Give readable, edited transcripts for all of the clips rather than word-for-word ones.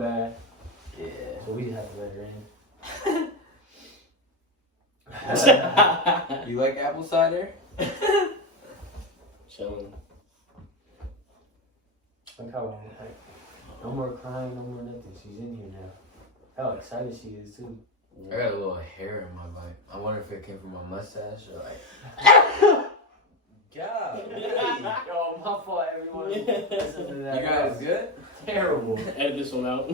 bad. Yeah. So we just have to let her in. You like apple cider? Chilling. Like how like no more crying, no more nothing. She's in here now. How excited she is too. I got a little hair in my bite. I wonder if it came from my mustache or like. God. Yo, my fault, everyone. Listen to that. You guys good? Terrible. Edit this one out.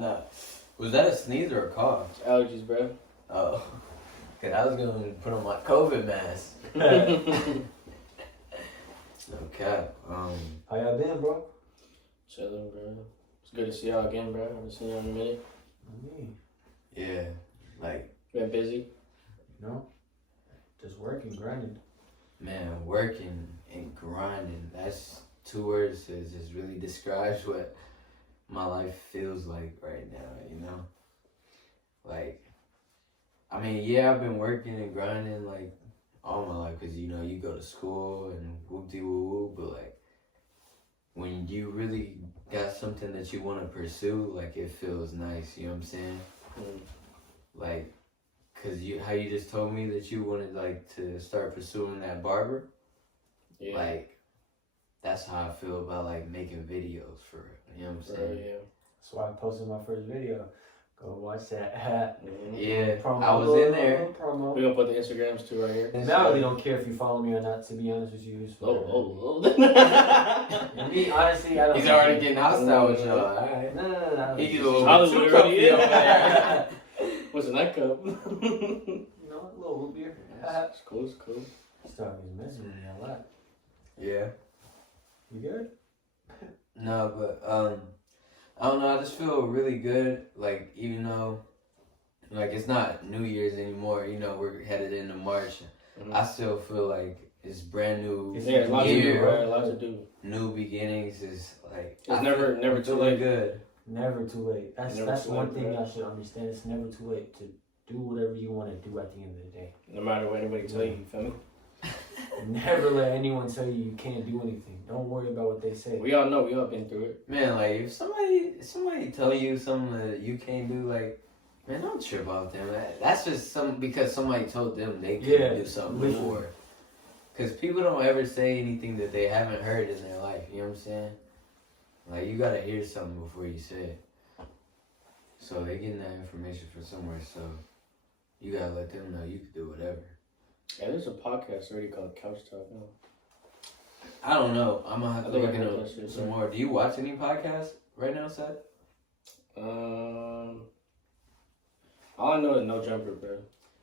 Nah. Was that a sneeze or a cough? Allergies, bro. Oh. Cause I was gonna put on my COVID mask. Okay. How y'all been, bro? Chilling, bro. It's good to see y'all again, bro. I haven't seen y'all in a minute. Yeah. Like. Been busy. No. Just working, grinding. Man, working and grinding. That's 2 words that just really describes what my life feels like right now, you know? Like, I mean, yeah, I've been working and grinding, like, all my life. Because, you know, you go to school and whoop-de-woo-woo. But, like, when you really got something that you want to pursue, like, it feels nice. You know what I'm saying? Like, because how you just told me that you wanted, like, to start pursuing that barber. Yeah. Like, that's how I feel about, like, making videos for it. You know what I'm saying? Yeah. So I posted my first video. Go watch that. Yeah, Promo. I was in there. Promo. We're gonna put the Instagrams too right here. And I really don't care if you follow me or not, to be honest with you. Oh. Me, honestly, I don't He's care. already getting hostile with y'all. Alright. No. He's a Hollywood little too already comfy is. over there. What's in that cup? You know, a little root beer. It's cool, it's cool. Starting messing with me a lot. Yeah. You good? No, but, I don't know, I just feel really good, like, even though, like, it's not New Year's anymore, you know, we're headed into March, I still feel like it's brand new Yeah, lots to do, bro. Lots to do. New beginnings is, like, It's never too late. Good. Never too late. That's Never too one late, thing bro. y'all should understand. It's never too late to do whatever you want to do at the end of the day. No matter what anybody tell you, feel me? Never let anyone tell you can't do anything. Don't worry about what they say. We all know, we all been through it. Man, like, if somebody tell you something that you can't do, like, man, don't trip off them. That's just because somebody told them they couldn't do something before. Because people don't ever say anything that they haven't heard in their life, you know what I'm saying? Like, you gotta hear something before you say it. So they getting that information from somewhere, so you gotta let them know you can do whatever. Yeah, there's a podcast already called Couch Talk. No? I don't know. I'm gonna have to I think look I heard into that shit, some yeah. more. Do you watch any podcasts right now, Seth? All I know is No Jumper, bro.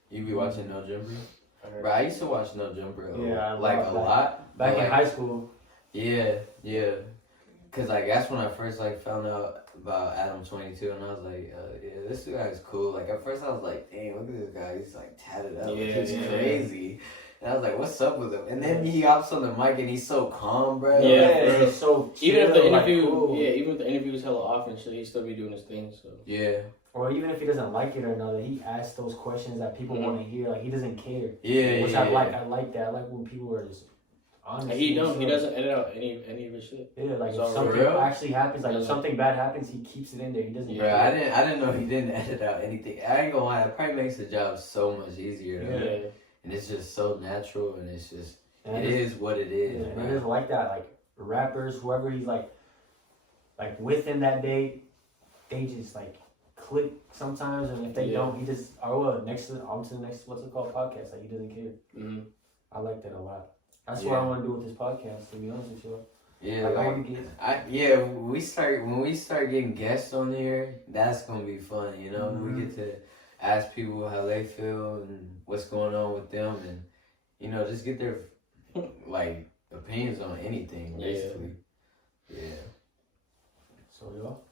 You be watching No Jumper? I Bro, I used to watch No Jumper Yeah, a lot. Back but, in high school. Yeah. Cause like that's when I first like found out about Adam 22, and I was like, yeah, this guy's cool. Like at first I was like, dang, look at this guy, he's like tatted up, he's crazy. And I was like, what's up with him? And then he hops on the mic and he's so calm, bro. Yeah, he's so chill, even if the interview, like, cool. even if the interview was hella off and shit, he still be doing his thing. So Yeah. Or even if he doesn't like it or not, he asks those questions that people want to hear. Like he doesn't care. Yeah. Which I like. I like that. I like when people are just honest. like, he doesn't edit out any of his shit. Yeah, like So if something real? actually happens, like if something bad happens, he keeps it in there. He doesn't. Yeah, I didn't know he didn't edit out anything. I ain't gonna lie, it probably makes the job so much easier. Yeah. And it's just so natural, and it's just And it is what it is. Yeah, and it is like that. Like rappers, whoever he's like within that day, they just like click sometimes, and if they don't, he just on to the next what's it called podcast. Like he doesn't care. Mm-hmm. I like that a lot. That's what I want to do with this podcast. To be honest with you. Yeah, I want to get. when we start getting guests on here, that's gonna be fun. You know, we get to ask people how they feel and what's going on with them, and you know, just get their like opinions on anything, basically. Yeah. So y'all.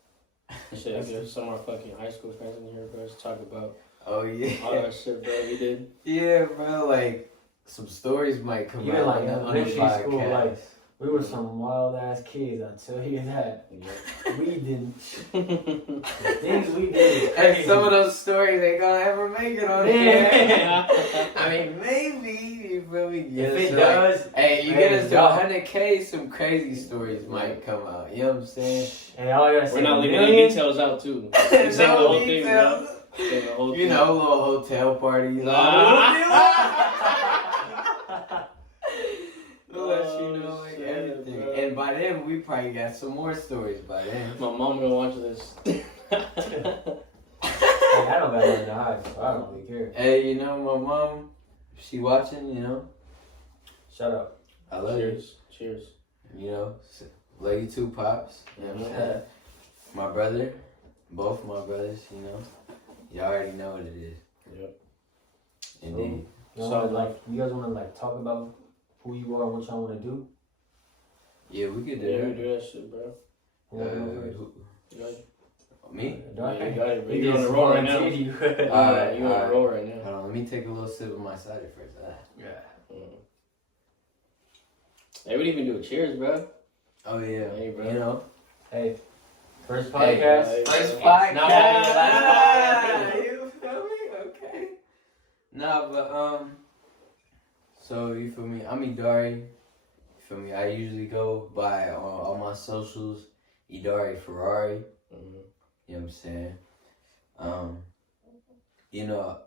Shit, there's some of our fucking high school friends in here, bro. Let's talk about Oh yeah. all that shit, bro. We did. Yeah, bro. Like some stories might come Even out like on the elementary podcast. school, like We were some wild ass kids, I tell you that. We didn't. The things we did. Was And crazy. some of those stories ain't gonna ever make it on Yeah. here. I mean, maybe, you feel me? If it does, hey, you hey, get us to y'all. 100K, some crazy stories might come out. You know what I'm saying? and all I gotta say, We're not leaving any million. details out too. We saying the whole thing, bro. Saying the whole You thing. know, little hotel parties. We'll let you know like shit, everything. bro. And by then, we probably got some more stories by then. My mom gonna watch this. Hey, I don't got nothing to hide, so I don't really care. Hey, you know, my mom, she watching, you know. Shut up. I love you. Cheers. Cheers. You know, love you too, Pops. You know what I'm saying? My brother, both my brothers, you know. Y'all already know what it is. Yep. Indeed. You guys wanna like talk about who you are and what y'all wanna do? Yeah, we could do Yeah, we that. do that shit, bro. Who wanna go first? You got it. Me? Yeah, you got it, bro. He You're on just the roll right now. volunteered you. Alright, You're on alright. the roll right now. Hold on, let me take a little sip of my cider first. Yeah. Hey, we didn't even do a cheers, bro. Oh, yeah. Hey, bro. You know. Hey, first Hey, podcast. hey, First bro. podcast. Not the last podcast. You feel me? Okay. Nah, but so you feel me? I'm Idari. You feel me? I usually go by on all my socials, Idari Ferrari. Mhm. You know what I'm saying? You know,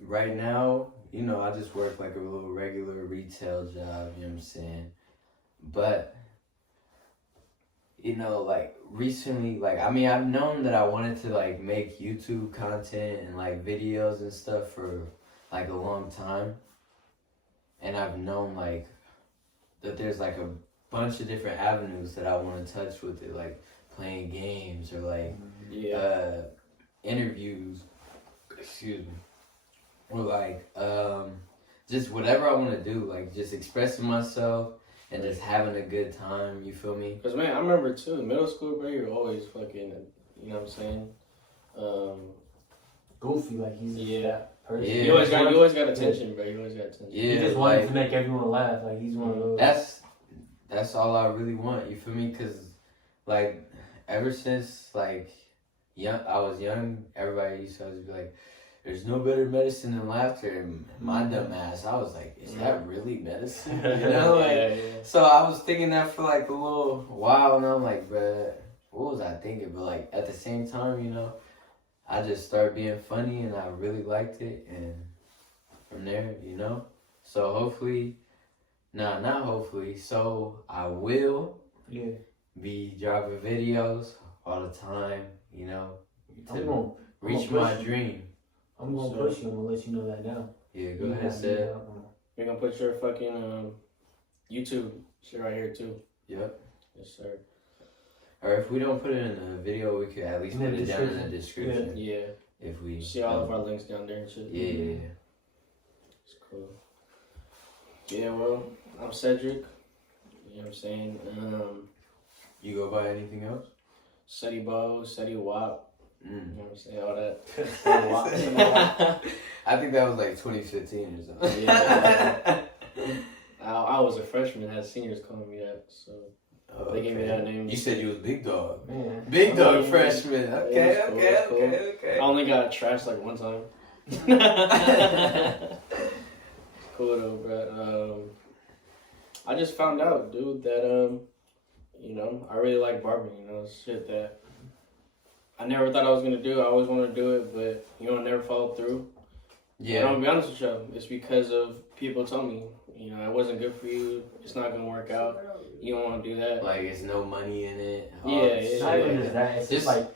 right now, you know, I just work like a little regular retail job. You know what I'm saying? But you know, like recently, like I mean, I've known that I wanted to like make YouTube content and like videos and stuff for like a long time, and I've known like that there's like a bunch of different avenues that I want to touch with it, like playing games or like Yeah. interviews, excuse me, or like just whatever I want to do, like just expressing myself and just having a good time. You feel me? Cause man, I remember too, middle school, bro. You're always fucking, you know what I'm saying? Goofy, like he's Yeah. that person. Yeah. You always got attention, bro. You always got attention. Yeah, He just wanted like, to make everyone laugh. Like he's one of those. that's all I really want. You feel me? Cause like ever since like I was young, everybody used to always be like, "There's no better medicine than laughter." And my dumb ass, I was like, "Is that really medicine?" You know, like. Yeah. So I was thinking that for like a little while, and I'm like, bruh, what was I thinking? But like at the same time, you know, I just started being funny, and I really liked it, and from there, you know. So hopefully, not hopefully. So I will be dropping videos all the time, you know, to reach my dream. I'm gonna push you. I'm gonna let you know that now. Yeah, go ahead, Seth. We're gonna put your fucking YouTube shit right here too. Yep. Yes, sir. Or if we don't put it in the video, we could at least In the put it down in the description. description. Yeah. If we See all of our links down there and shit. Yeah. It's cool. Yeah, well, I'm Cedric. You know what I'm saying? You go by anything else? Seti Bo, Seti Wop. You know what I'm saying? All that. I think that was like 2015 or something. Yeah. I was a freshman, had seniors calling me that, so Oh, they gave me that name. You said you was big dog. Man. Big dog Yeah. freshman. Okay, Yeah, it's cool, okay, it's cool. okay. I only got trashed like one time. Cool though, bro. I just found out, dude, that you know, I really like barbering. You know, shit that I never thought I was gonna do. I always wanted to do it, but you know, I never followed through. Yeah. And I'll be honest with you, it's because of people telling me, you know, it wasn't good for you. It's not gonna work out. You don't want to do that. Like, it's no money in it. Yeah, It's not even yeah. just that. It's just Just- like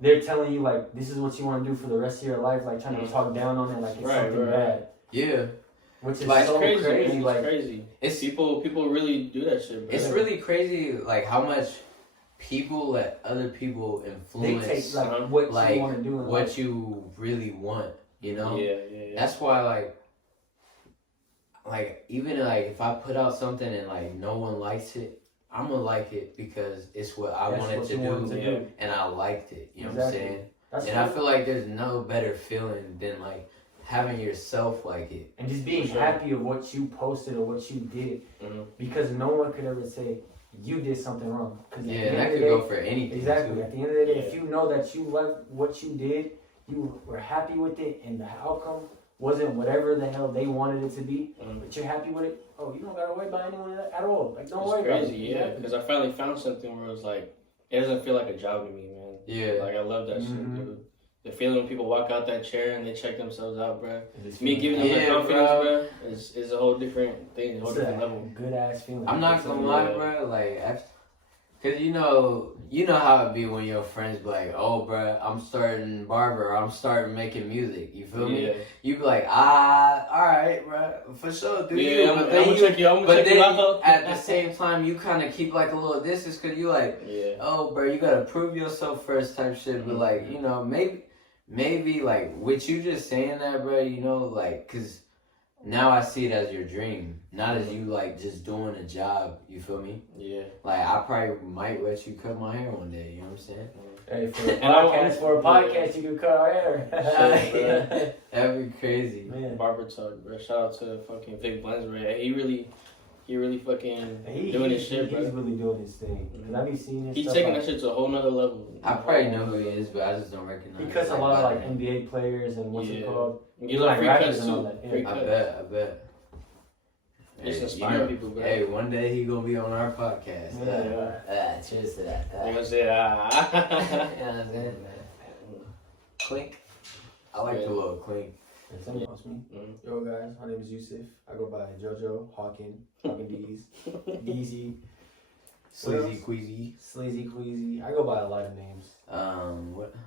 they're telling you like this is what you want to do for the rest of your life. Like trying to talk down on it like it's Right, something right. bad. Yeah. Which is Like, so It's crazy. crazy, man. Like It's crazy. It's People really do that shit, bro. it's really crazy, like how much people let other people they influence take like what like, you want to do. In what life. you really want. You know. Yeah. That's why, like even like if I put out something and like no one likes it, I'm gonna like it because it's what I That's wanted what to you do, wanted to do. and I liked it. You know Exactly. what I'm saying? That's And I feel like there's no better feeling than like having yourself like it. And just being happy of what you posted or what you did. Because no one could ever say you did something wrong. Yeah, that could go for anything. Exactly. Too. At the end of the day, if you know that you loved what you did, you were happy with it, and the outcome wasn't whatever the hell they wanted it to be, but you're happy with it, oh, you don't gotta worry about anyone at all. Like, don't worry about it. It's crazy, yeah. Because I finally found something where it was like, it doesn't feel like a job to me, man. Yeah. Like, I love that shit, dude. The feeling when people walk out that chair and they check themselves out, bro. Me giving them that confidence, bro, is a whole different thing, a whole different level. Good ass feeling. I'm not gonna lie, bro. Like, cause you know how it be when your friends be like, "Oh, bro, I'm starting barber, or I'm starting making music." You feel me? You be like, all right, bro, for sure, do you? But then at the same time, you kind of keep like a little distance, cause you like, oh, bro, you gotta prove yourself first, type shit. But like, you know, maybe like with you just saying that, bro, you know, like, cause now I see it as your dream, not as you like just doing a job. You feel me? Yeah. Like, I probably might let you cut my hair one day. You know what I'm saying? Hey, for a podcast, you can cut our hair. That'd be crazy. Man. Barber talk, bro. Shout out to fucking Vic Blends, bro. He really fucking doing his shit, bro. He's really doing his thing. Cause I be seeing his He's stuff taking that shit to a whole nother level. I probably know who he is, but I just don't recognize him. Because a lot of like NBA players and what's it called? You like rappers and all that. I bet. Just inspiring people, bro. Hey, one day he gonna be on our podcast. Cheers to that. They gonna say, You know what I'm saying? Clink. I like the little clink. That's me. Yo guys, my name is Yusuf. I go by JoJo, Hawkin D's, Deezy, Sleazy Queasy. I go by a lot of names.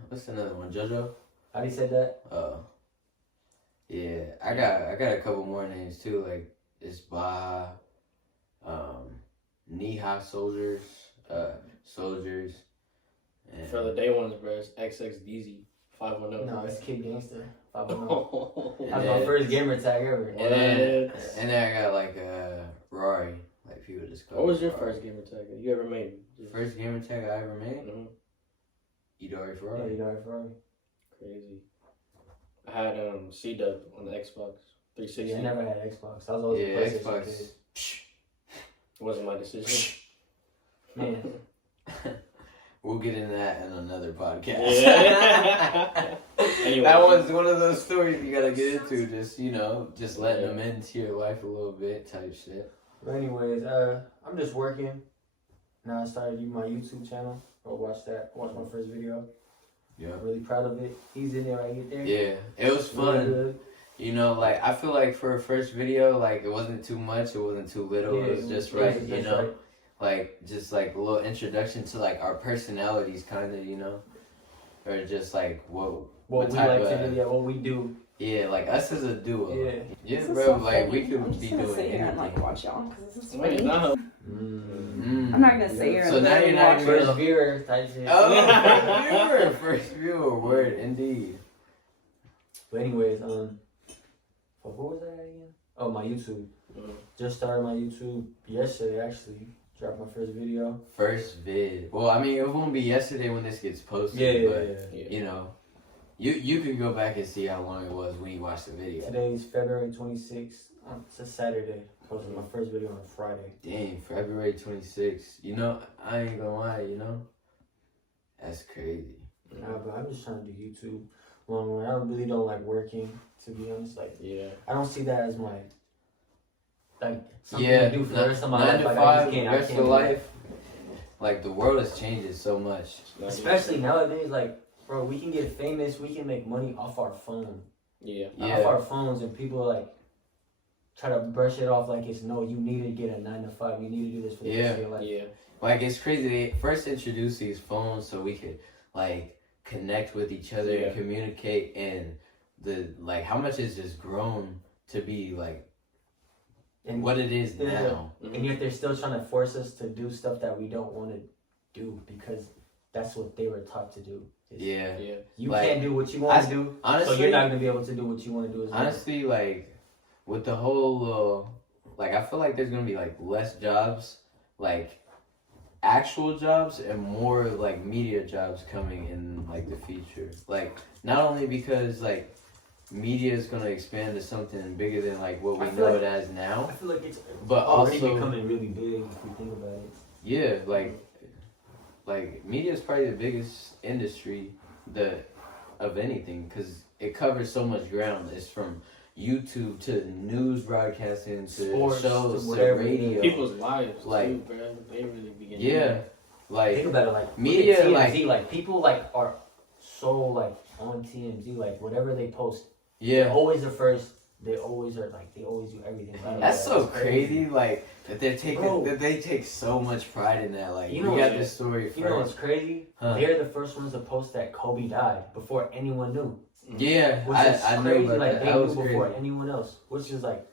What's another one? JoJo? How do you say that? Yeah. I got a couple more names too, like it's Baha, Niha Soldiers. And for the day ones, bro, it's XXDZ 510. No, it's Kid Gangster 510. That's my first gamer tag ever. And then I got like Rory, like people just call. What was your first gamer tag you ever made? First gamer tag I ever made? Idari Ferrari. Yeah, Idari Ferrari. Crazy. I had C-Dub on the Xbox 360. Yeah, I never had Xbox. I was always a PlayStation kid. It wasn't my decision. Man. We'll get into that in another podcast. Yeah. Anyway. That was one of those stories you gotta get into. Just letting them into your life a little bit, type shit. But anyways, I'm just working. Now I started my YouTube channel. Go watch that. Watch my first video. Yeah. I'm really proud of it. He's in there, I get there. Yeah, it was fun. Really you know, like I feel like for a first video, like it wasn't too much, it wasn't too little. Yeah, it was just right, you know. Right. Like just like a little introduction to like our personalities, kind of, you know, or just like what we like to do, what we do. Yeah, like us as a duo. Yeah, bro. So like funny. we could I'm just be gonna doing sit here anything. and like watch y'all because this is Wait, funny. no. I'm not gonna sit here. So and now you're not First viewer type shit. Oh, first viewer, word indeed. But anyways, what was that again? Oh, my YouTube. Just started my YouTube yesterday. Actually, dropped my first video. First vid. Well, I mean, it won't be yesterday when this gets posted. But you know, you can go back and see how long it was when you watched the video. Today's February 26th. It's a Saturday. Posted my first video on a Friday. Dang, February 26th. You know, I ain't gonna lie. You know, that's crazy. Nah, but I'm just trying to do YouTube long run. I really don't like working, to be honest. Like, I don't see that as my something to do for the rest of my life. 9 to 5, rest of life. Like the world has changed so much. Especially nowadays, like, bro, we can get famous. We can make money off our phone. Off our phones, and people like try to brush it off like it's no. You need to get a 9 to 5. You need to do this for the rest of your life. Like it's crazy. They first introduced these phones so we could like connect with each other and communicate, and the like how much it's just grown to be like and what it is now. And yet they're still trying to force us to do stuff that we don't want to do because that's what they were taught to do. You like, can't do what you want to do, honestly, so you're not gonna be able to do what you want to do as well. Honestly, like with the whole like I feel like there's gonna be like less jobs, like actual jobs, and more like media jobs coming in like the future. Like not only because like media is gonna expand to something bigger than like what we I feel know like- it as now. I feel like it's But already also, becoming really big if you think about it. yeah, like media is probably the biggest industry of anything because it covers so much ground. It's from YouTube to news broadcasting to Sports, shows to to whatever. radio. People's lives, Like- too, bro. They really begin. Yeah, like Think about it, like media, look at like- TMZ, like people like are so like on TMZ, like whatever they post, they're yeah. always the first. They always are like they always do everything. About it. That's so crazy, like that Bro. they take so much pride in that. Like You you know got what- this story first. You know what's crazy? Huh. They're the first ones to post that Kobe died before anyone knew. Yeah, Which is I crazy. knew about Like that. they That knew was before crazy. anyone else, which is like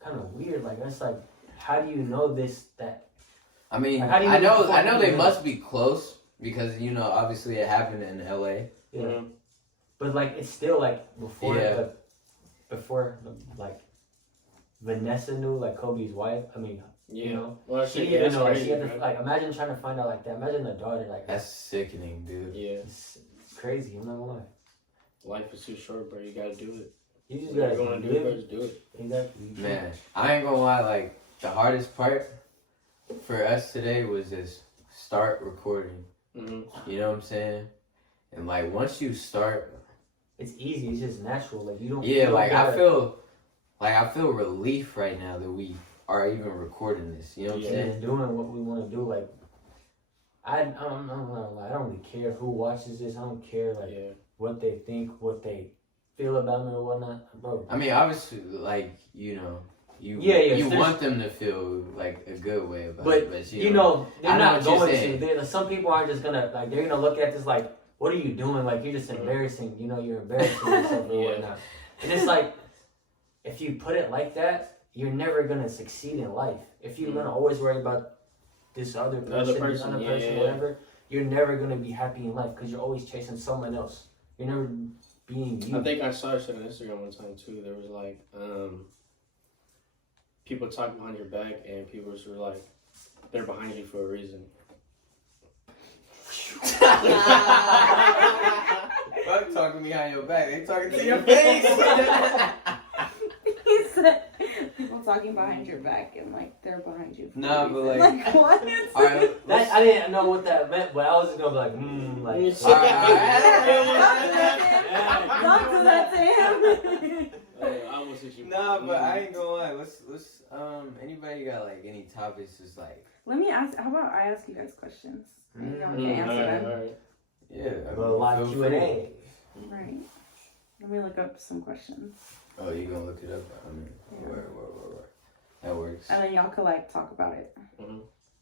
kind of weird. Like that's like, how do you know this? That I mean, Like, how do you I know know before you they knew? must be close because you know obviously it happened in L.A. yeah. Mhm. But like it's still like before Yeah. before like Vanessa knew like Kobe's wife. I mean, Yeah. you know, Well, she shit, didn't even that's know. Like, crazy, she had to, bro. like imagine trying to find out like that. Imagine the daughter like That's sickening, dude. Yeah. it's crazy. I'm not gonna lie. Life is too short, bro. You gotta do it. You just Whatever gotta you wanna do, live. bro, just do it. Exactly. Man, I ain't gonna lie. Like the hardest part for us today was just start recording. Mm-hmm. You know what I'm saying? And like once you start, It's easy. It's just natural. Like you don't. yeah, you don't like gotta- I feel relief right now that we are even recording this. You know what I'm Yeah. saying? and doing what we want to do. Like I'm not gonna lie. I don't really care who watches this. I don't care like Yeah. what they think, what they feel about me or whatnot, bro. I mean, obviously, like you know, you Yeah, you there's- want them to feel like a good way about But, it, but You know, they're I know not what you're going to. saying. Some people aren't just gonna like. They're gonna look at this like, what are you doing? Like you're just embarrassing. You know, you're embarrassing yourself or Yeah. whatnot. And it's like, if you put it like that, you're never gonna succeed in life. If you're gonna always worry about this other person, other this person, other yeah, person, yeah, yeah. whatever, you're never gonna be happy in life because you're always chasing someone else. You're never being you. I think I saw shit on Instagram one time too. There was like people talking behind your back, and people were like, they're behind you for a reason. Fuck talking behind your back. They talking to your face. He said people talking behind your back and like they're behind you. For Nah, a but, reason. like- what? Alright, That I didn't know what that meant, but I was just gonna be like, Talk to that to him. I almost hit you. Nah, but I ain't gonna lie. Let's anybody got like any topics? Just like Let me ask. How about I ask you guys questions? And y'all can Mm, answer them. alright. yeah, I Well, mean, live feel Q and free. A. Right. Let me look up some questions, Oh, you gonna look it up? I mean, Yeah. where. That works. and then y'all could like talk about it.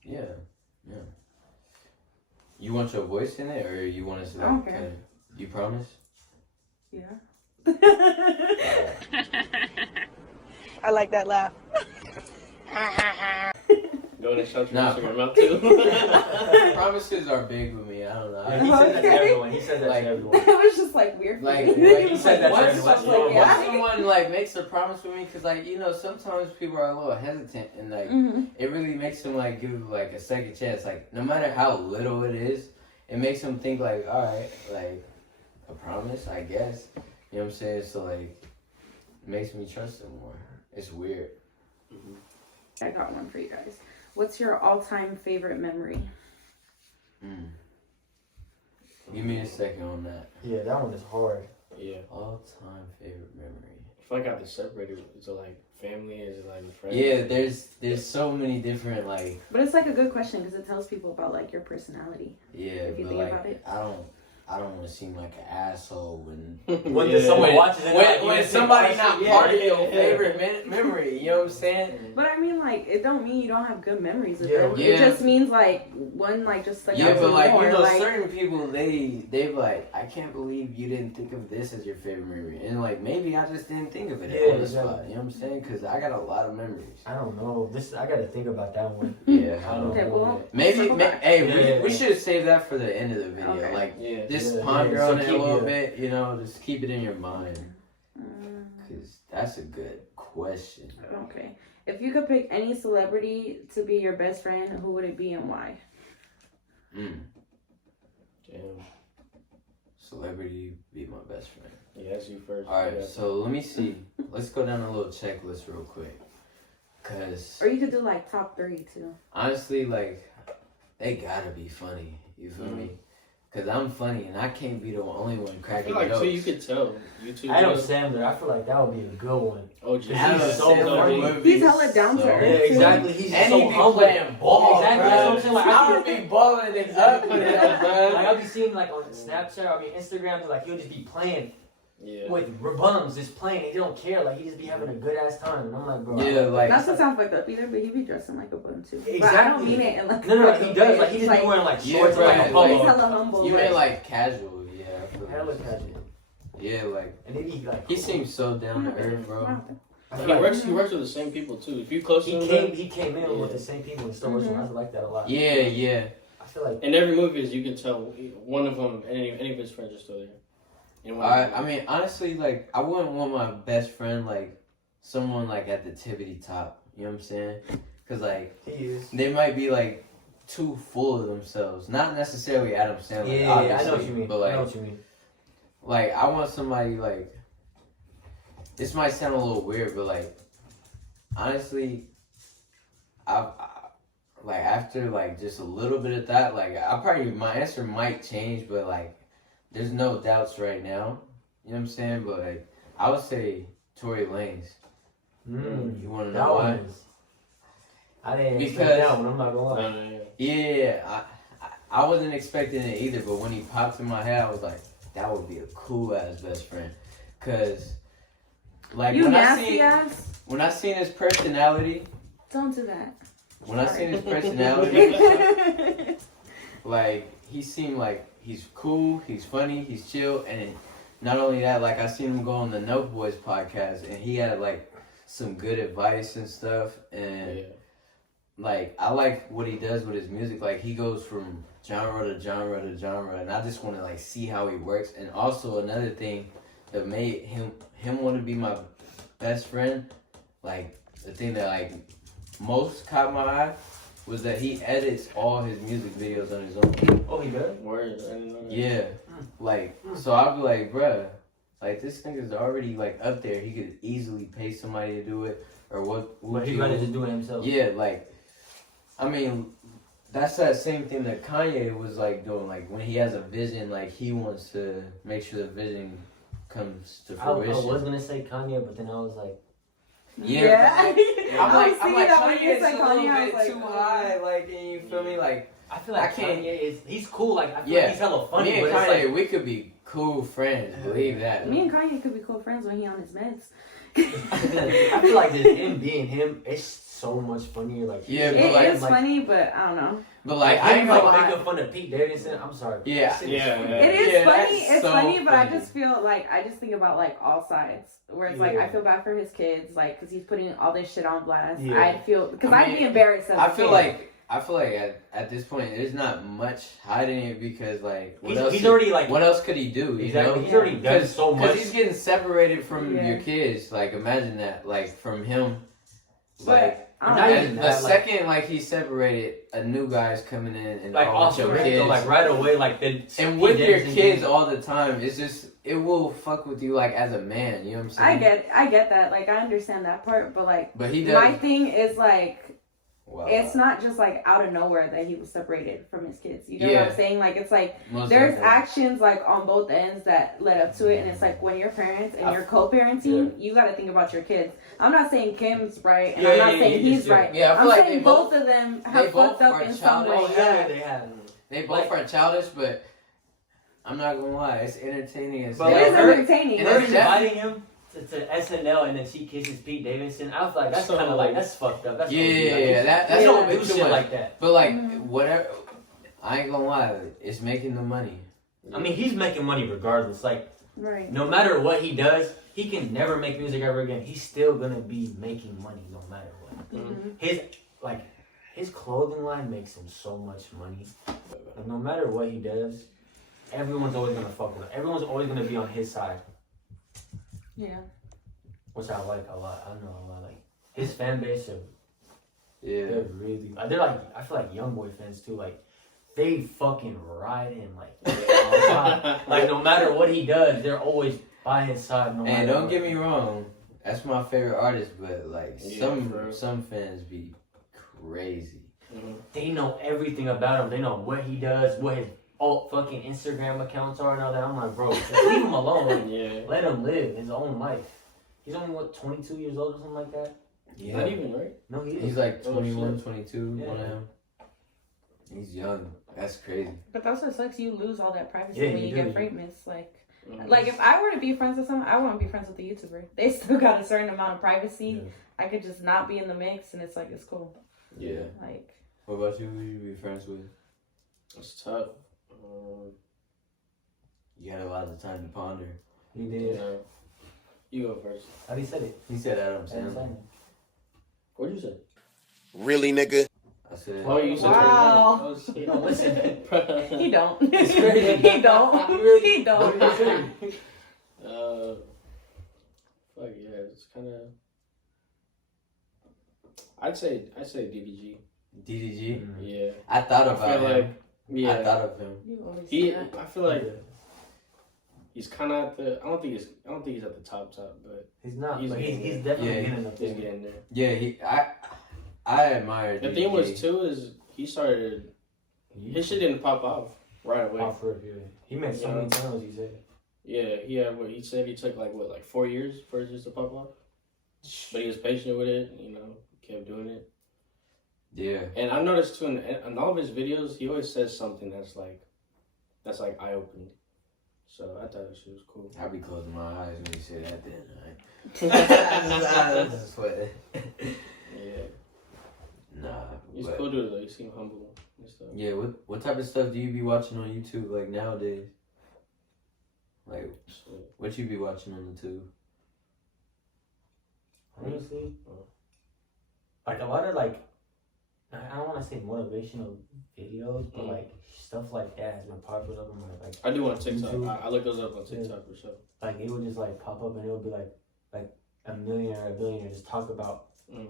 Yeah. You want your voice in it, or you want us to I don't like? care. Kinda, you promise? Yeah. I like that laugh. Go ahead and shout your Nah. Instagram out too. Promises are big with me. I don't know. Yeah, he said that to Okay. everyone. He said that Like- to everyone. It was just like weird. for Like, me. like he said that to once, everyone. once, Like, yeah. once someone like makes a promise with me, cause like you know sometimes people are a little hesitant and like Mhm. it really makes them like give like a second chance. Like no matter how little it is, it makes them think like, all right, like a promise, I guess. You know what I'm saying? So like, it makes me trust them more. It's weird. I got one for you guys. What's your all-time favorite memory? Give me a second on that. Yeah, that one is hard. Yeah. All time favorite memory. I feel like I have to separate it. Is it like family? Is it like friends? Yeah, there's so many different like But it's like a good question because it tells people about like your personality. yeah, If you but think like about it. I don't want to seem like an asshole when When Yeah. someone watches it, like, when you somebody think, not oh, shit, part of yeah, your yeah. favorite memory. You know what I'm saying? But I mean, like, it don't mean you don't have good memories with Yeah, them. yeah. It just means like one, like just like Yeah, but like more, you know, like, certain people they've like I can't believe you didn't think of this as your favorite memory, and like maybe I just didn't think of it Yeah, on the exactly. spot. You know what I'm saying? Because I got a lot of memories. I don't know. I gotta think about that one. Yeah. I don't Okay, know. well, Maybe, circle back. hey, Yeah. we should save that for the end of the video. Okay. Like, Yeah. just Yeah, ponder yeah, so on it a keep little your- bit, you know, just keep it in your mind. Mm, Because that's a good question. okay. If you could pick any celebrity to be your best friend, who would it be and why? Mm. Damn. celebrity be my best friend? Yeah, that's you first. Alright, so let me see. Let's go down a little checklist real quick. Cause Or you could do like top 3 too. honestly, like, they gotta be funny. You feel me? Cause I'm funny and I can't be the only one I cracking feel like jokes. too, you could tell. You two. Adam Sandler, I feel like that would be a good one. Oh, Adam He's so Sandler funny. would be He's hella down to so- earth. Yeah, exactly. He's And so he be humble. playing ball, Exactly, that's what I'm saying, like, I would be balling it up with him, bro. Like I'll be seeing like on Snapchat, I mean Instagram, like he'll just be playing Yeah. with bums, just playing. He don't care, like he just be having a good ass time. And I'm like, bro, Yeah, like Not to sound fucked up either, but he be dressing like a bum too. But I Exactly. don't mean it in like no, he does. Like he just be wearing like Yeah, shorts and like right, a like- He's polo. hella humble. you like- mean like casual, yeah. I feel Hella like- casual. Yeah, like And he be like, he seems so down to earth, bro. I He feel like works with the same people too. If you close to him, he came in with the same people in Star Wars. So I like that a lot. Yeah. I feel like in every movie, you can tell one of them, any of his friends are still there. In one of them. I mean, honestly, like I wouldn't want my best friend like someone like at the tippity top. You know what I'm saying? Cause like he is. they might be like too full of themselves. Not necessarily Adam Sandler. Yeah, I know obviously, what you mean. But I like, know what you mean. like I want somebody like. This might sound a little weird, but like, honestly, I like after like just a little bit of that, like my answer might change, but like, there's no doubts right now. You know what I'm saying? But like, I would say Tory Lanez. You want to know That why? one is. I didn't expect Because- that one. I'm not gonna lie. Yeah, I wasn't expecting it either, but when he popped in my head, I was like, that would be a cool ass best friend, cause like You when nasty ass. I seen his personality, Don't do that. when I seen his personality, Sorry. like he seemed like he's cool, he's funny, he's chill, and not only that, like I seen him go on the No Boys podcast, and he had like some good advice and stuff, and like I like what he does with his music. Like he goes from genre to genre to genre, and I just want to like see how he works. And also another thing that made him want to be my best friend, like the thing that like most caught my eye was that he edits all his music videos on his own. Oh, he does? Word. I didn't know that. Yeah, like so I'll be like, bruh, like this nigga's already like up there. He could easily pay somebody to do it, or what? But he'd rather just do it himself. Yeah, like, I mean, that's that same thing that Kanye was like doing. Like when he has a vision, like he wants to make sure the vision comes to I fruition. was gonna say Kanye, but then I was like, Yeah. I'm I'm like that when you Kanye's said a Kanye, little I was bit like, too high. Like, and you feel me? Like, I feel like I can't- Kanye is, he's cool. Like, I feel Yeah. like he's hella funny, me and but Kanye, it's like, we could be cool friends. Believe that. Me and Kanye could be cool friends when he on his meds. I feel like just him being him, it's so much funnier. Like, Yeah, but It like- is funny, but I don't know. But like, like I him ain't like gonna making fun of Pete Davidson. I'm sorry. Yeah. Shit is Yeah, funny. yeah. It is Yeah, funny. that's It's so funny, but I funny. just feel like I just think about like all sides. Where it's like Yeah. I feel bad for his kids, like because he's putting all this shit on blast. Yeah. I feel because I I'd mean, be embarrassed. As I a feel kid. like at this point, there's not much hiding it because like, what else? He's already like, What else could he do? You exactly. know? He's already done so much. Because he's getting separated from Yeah. your kids. Like, imagine that. Like, from him. But Like, I don't not know. even the that, like- second, like, he's separated, a new guy's coming in and like all with off your your kids. like right away, like then. And with your kids all the time, it's just, it will fuck with you, like, as a man. You know what I'm saying? I get that. Like I understand that part, but like But he does. my thing is like Wow. it's not just like out of nowhere that he was separated from his kids. You know what Yeah. I'm saying? Like it's like Most there's definitely. actions like on both ends that led up to it, and it's like when you're parents and you're co-parenting, you got to think about your kids. I'm not saying Kim's right, and I'm not saying he's right. Yeah, I feel I'm like saying they both both, of them they have both fucked up are in some way. childish. Yeah, they have. they both are childish, but I'm not gonna lie, it's entertaining. It's But It is like, entertaining. and Her it's inviting him to SNL and then she kisses Pete Davidson. I was like, that's So- kind of like that's fucked up. That's Yeah, like, that's you a don't little bit do too shit much. like that. But like, Mhm. whatever, I ain't gonna lie, it's making the money. I mean, he's making money regardless. Like, Right. no matter what he does, he can never make music ever again. He's still gonna be making money no matter what. Mhm. His clothing line makes him so much money. Like, no matter what he does, everyone's always gonna fuck with him. Everyone's always gonna be on his side, Yeah. which I like a lot. I know a lot. Like his fan base, Yeah. they're really. They're like, I feel like young boy fans too. Like they fucking ride him like, all the time. Like no matter what he does, they're always by his side. No And matter don't what. get me wrong, that's my favorite artist, but like Yeah, bro. some fans be crazy. They know everything about him. They know what he does, what his fucking Instagram accounts are, and all that. I'm like, bro, just leave him alone. Like, Yeah. let him live his own life. He's only, what, 22 years old or something like that? Yeah. Not even, right? No, he is. He's like Oh, 21, shit. 22, Yeah. one of him. He's young. That's crazy. But that's what sucks. You lose all that privacy Yeah, when you you do. get famous. Like Mm-hmm. if I were to be friends with someone, I wouldn't be friends with a YouTuber. They still got a certain amount of privacy. Yeah. I could just not be in the mix, and it's like it's cool. Yeah. Like What about you? Who you be friends with? It's tough. You got a lot of time to ponder. He You did. know. You go first. How he said it? He said Adam Adam Sandler. Sandler. What'd you say? Really, nigga? I said. Oh, you said Wow. your name. Oh, He don't listen. he don't. It's crazy. he don't. Really? He don't. Fuck yeah, it's kind of. I'd say DDG. DDG. Yeah. I thought I about feel him. like yeah. I thought of him. You always He. say that. I feel like he's kind of at the. I don't think he's at the top, but He's not, He's but he's getting definitely Yeah, getting up he's there. getting there. Yeah, I admire The DDG. thing was too is he started. His shit didn't pop off right away. Off rip, yeah. He made so many times, he said. Yeah, he had what he said. He took like 4 years for it just to pop off. But he was patient with it. You know, kept doing it. Yeah. And I noticed too in all of his videos, he always says something that's like eye opening. So I thought that shit was cool. I'll be closing my eyes when you say that then, alright? That's what. Yeah, Nah. he's but- cool dude though. He seemed humble and stuff. Yeah, what type of stuff do you be watching on YouTube like nowadays? Like, Shit. what you be watching on the tube? Honestly, like a lot of I don't want to say motivational videos, but like stuff like that has been popular on my like. I do on TikTok. YouTube. I look those up on TikTok for sure. Like it would just like pop up and it would be like a millionaire or a billionaire just talk about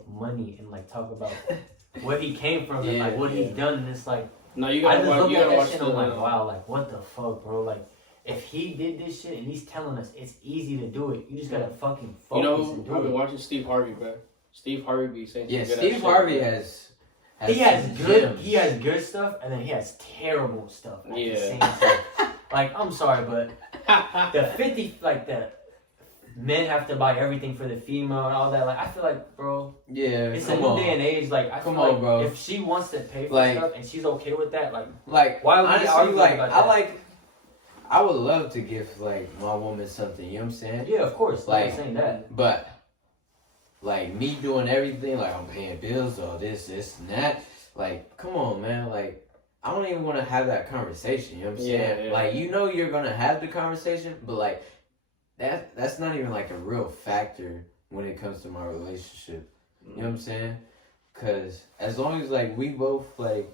money and like talk about where he came from and like what he's done, and it's like No, you I gotta just watch. look You at gotta that watch shit the. and I'm like, wow, like what the fuck, bro? Like if he did this shit and he's telling us it's easy to do it, you just gotta fucking focus You know, and I've do been it. watching Steve Harvey, bro. Steve Harvey be saying some Yeah, good Steve ass Harvey shit. has some gems. He has good stuff and then he has terrible stuff at the Yeah. same time. Like I'm sorry, but the 50 like the men have to buy everything for the female and all that. Like I feel like, bro, Yeah, it's a come new on. day and age. Like I Come feel on, like bro. if she wants to pay for Like- stuff and she's okay with that, like Like, Why would we honestly, argue like, about that? I would love to give, like, my woman something, you know what I'm saying? yeah, of course, Like- I'm saying that. But, like, me doing everything, like, I'm paying bills, all this, and that, like, come on, man, like, I don't even want to have that conversation, you know what I'm saying? Yeah. Like, you know you're going to have the conversation, but, like, that's not even, like, a real factor when it comes to my relationship, you know what I'm saying? Because as long as, like, we both, like,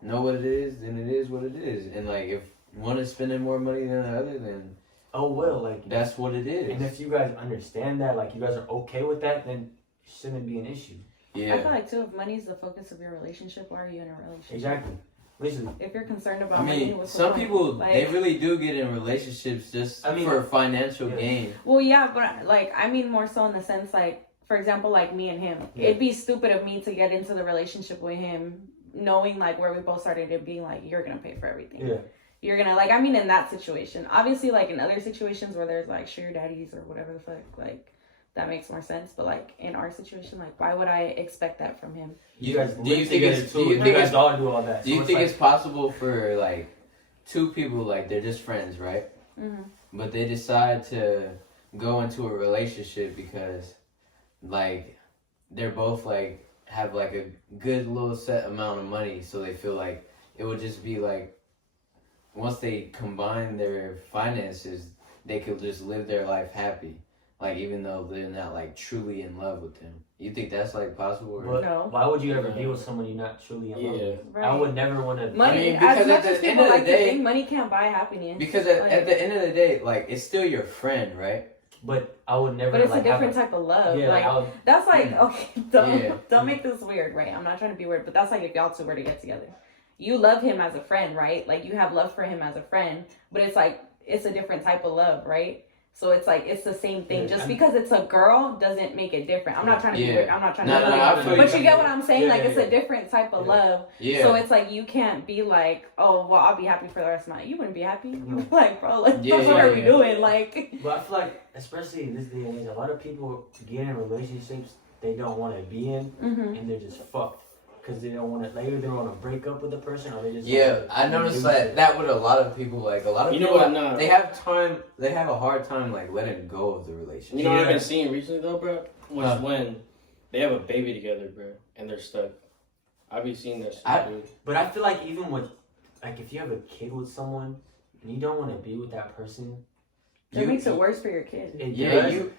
know what it is, then it is what it is. And, like, if one is spending more money than the other, then Oh well, like that's what it is. and if you guys understand that, like you guys are okay with that, then it shouldn't be an issue. I yeah. feel like too, if money's the focus of your relationship, why are you in a relationship? Exactly. Listen, If you're concerned about I money, mean, what's some the point? people, Like, they really do get in relationships just I mean, for financial yeah. gain. Well, yeah, but like I mean more so in the sense like, for example, like me and him. Yeah. It'd be stupid of me to get into the relationship with him, knowing like where we both started and being like, you're gonna pay for everything. yeah. You're gonna like, I mean, in that situation, obviously, like in other situations where there's like sugar daddies or whatever the fuck, like that makes more sense. But like in our situation, like why would I expect that from him? You guys do you live think together it's- too. do you You think guys it's- all do all that. Do you So think like, it's possible for, like, two people, like, they're just friends, right? Mm-hmm. But they decide to go into a relationship because, like, they're both, like, have, like, a good little set amount of money, so they feel like it would just be, like, once they combine their finances, they could just live their life happy. Like, even though they're not, like, truly in love with him. You think that's, like, possible? Or? But No. why would you ever be with someone you're not truly in love Yeah. with? Right. I would never want to. Money, I mean, as because much at the as end people of the like to day- think money can't buy happiness. Because Like, at the end of the day, like, it's still your friend, right? But I would never. but it's like, a different have type of love. Yeah, like I would, that's like okay, don't Yeah. don't make this weird, right? I'm not trying to be weird, but that's like if y'all two were to get together. you love him as a friend, right? Like you have love for him as a friend, but it's like it's a different type of love, right? So it's like it's the same thing. Just because it's a girl doesn't make it different. I'm not trying to be weird. I'm not trying to but you get what I'm saying? Like it's a different type of love. Yeah. So it's like you can't be like, oh well, I'll be happy for the rest of my life. You wouldn't be happy. You're like, bro, like what are we doing? Like But I feel like especially in this day and age, a lot of people get in relationships they don't want to be in and they're just fucked. Because they don't want to, like, they want to break up with the person, or they just I noticed that with a lot of people, like a lot of people, they have a hard time like letting go of the relationship. You know what I've been seeing recently though, bro? Was when they have a baby together, bro, and they're stuck. I've been seeing that shit, dude. But I feel like even with, like, if you have a kid with someone and you don't want to be with that person, that makes it worse for your kid.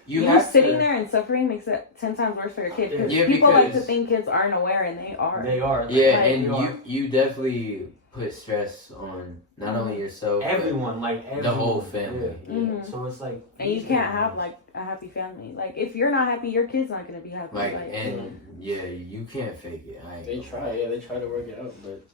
You sitting there and suffering makes it 10 times worse for your kid. Because people like to think kids aren't aware, and they are. They are. Yeah, and you definitely put stress on not only yourself, everyone, the whole family. Yeah. So it's like, and you can't have like a happy family. Like if you're not happy, your kid's not gonna be happy. You can't fake it. They try to work it out, but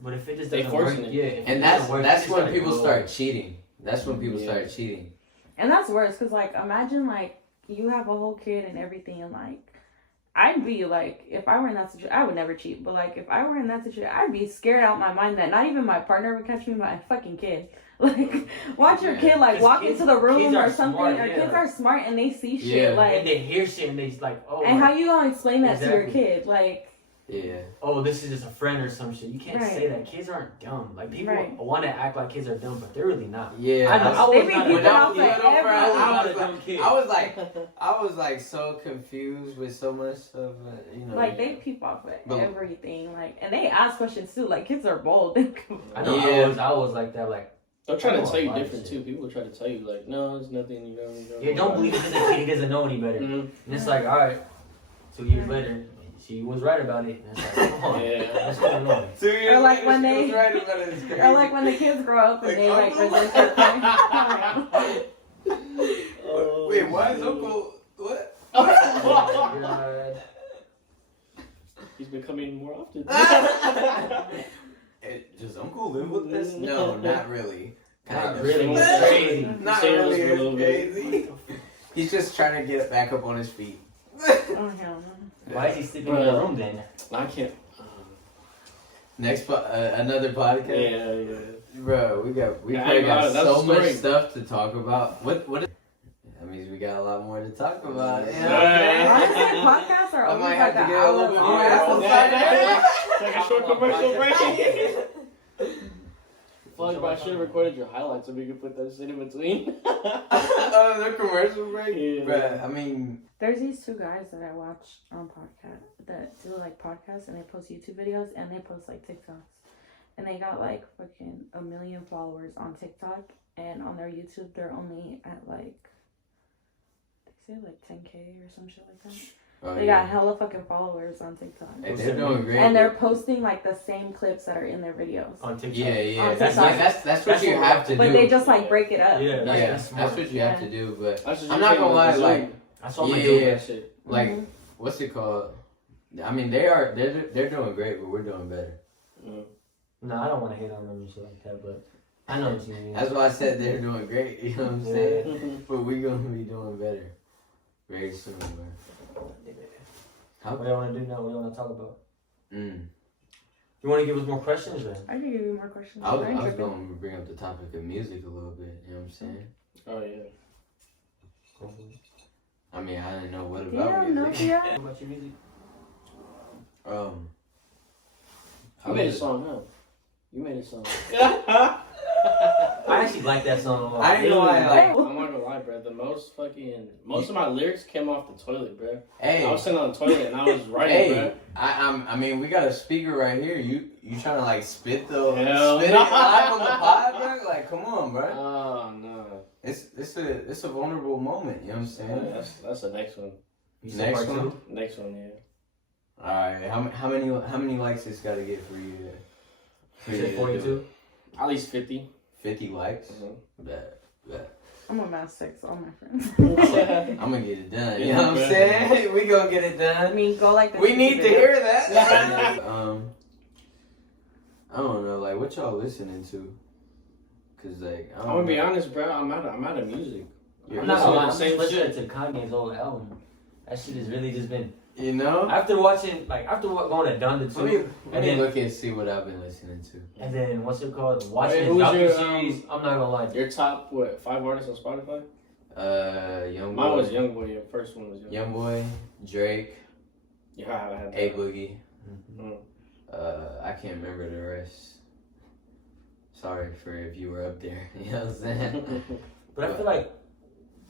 but if it just they doesn't forcing work, it. And that's when people start cheating. That's when people start cheating. And that's worse, because, like, imagine, like, you have a whole kid and everything, and, like, I'd be, like, if I were in that situation, I would never cheat, but, like, if I were in that situation, I'd be scared out of my mind that not even my partner would catch me, but my fucking kid. Like, watch your kid, like, walk into the room or something, or kids are smart, and they see shit, like... And they hear shit, and they like, oh... And how you gonna explain that to your kid? Like... Yeah. Oh, this is just a friend or some shit. You can't say that. Kids aren't dumb. Like, people want to act like kids are dumb, but they're really not. Yeah. I was like so confused with so much stuff. Like, they peep off at everything. Like, and they ask questions too. Like, kids are bold. I know. I was like that. Like, they'll try to tell you different too. People try to tell you like, no, it's nothing. You know. Yeah, don't believe it because the kid doesn't know any better. And it's like, all right, 2 years later. She was right about it. And it's like, come on. What's going on? 2 years or like later, when she was right about it. It's crazy. Or like when the kids grow up and they like resent their parents. Wait, why is Uncle what? Oh God. He's been coming more often. Does Uncle live with us? No, not really. Not really. Crazy. Not really. It's crazy. He's just trying to get back up on his feet. Oh hell no. Why is he sleeping in the room then? I can't. Next, another podcast. Yeah. Bro, we got so much stuff to talk about. What? That means we got a lot more to talk about. Honestly, podcasts are always like an hour. Like a short commercial break. Fuck, I should have recorded your highlights so we could put that shit in between. The commercial break? Yeah. Bruh, I mean... There's these two guys that I watch on podcast that do like podcasts and they post YouTube videos and they post like TikToks. And they got like fucking 1 million followers on TikTok, and on their YouTube they're only at like, they say like 10K or some shit like that. Oh, they got hella fucking followers on TikTok. Hey, they're doing great. And they're posting like the same clips that are in their videos. On TikTok. Yeah. That's what you have to do. But they just like break it up. Yeah, that's what you have to do. But I'm not gonna lie, like, that's all that shit. Like, what's it called? I mean, they're doing great, but we're doing better. No, I don't want to hate on them and shit like that, but I know what you mean. That's why I said they're doing great. You know what I'm saying? But we're gonna be doing better very soon, man. What do you want to do now? What do you want to talk about? You want to give us more questions then? I can give you more questions. I was going to bring up the topic of music a little bit. You know what I'm saying? Oh yeah. I mean, I didn't know what about music. What about your music? I made a song, huh? You made a song. I actually like that song a lot. I didn't know I'm not gonna lie, bro. Most of my lyrics came off the toilet, bro. Hey, I was sitting on the toilet and I was writing, bro. I mean, we got a speaker right here. You trying to like spit it live no. on the pod, bro? Like, come on, bro. Oh no. It's a vulnerable moment. You know what I'm saying? That's the next one. Next one. Next one, yeah. All right. How many likes it's got to get for you? You said 42. At least 50. 50 likes. Bet. I'm a mass sex, all my friends. I'm gonna get it done. You know what I'm saying? We gonna get it done. I mean, go like this. We need to hear that. I don't know, like, what y'all listening to? Cause like, I I'm don't gonna be know. honest, bro. I'm out of music. You're I'm not gonna lie, I'm listening just to the same listening to Kanye's old album. That shit has really just been. You know? After watching, like, after going to Done the Let me, Two, let and me then look and see what I've been listening to. and then what's it called? Watching Who his was your, docu-series. I'm not gonna lie. Your top 5 artists on Spotify? Young Mine Boy. was Youngboy. Your first one was Youngboy. Young Boy, Drake, Yeah, I had that. A Boogie. Mm. I can't remember the rest. Sorry for if you were up there. You know what I'm saying? But I feel like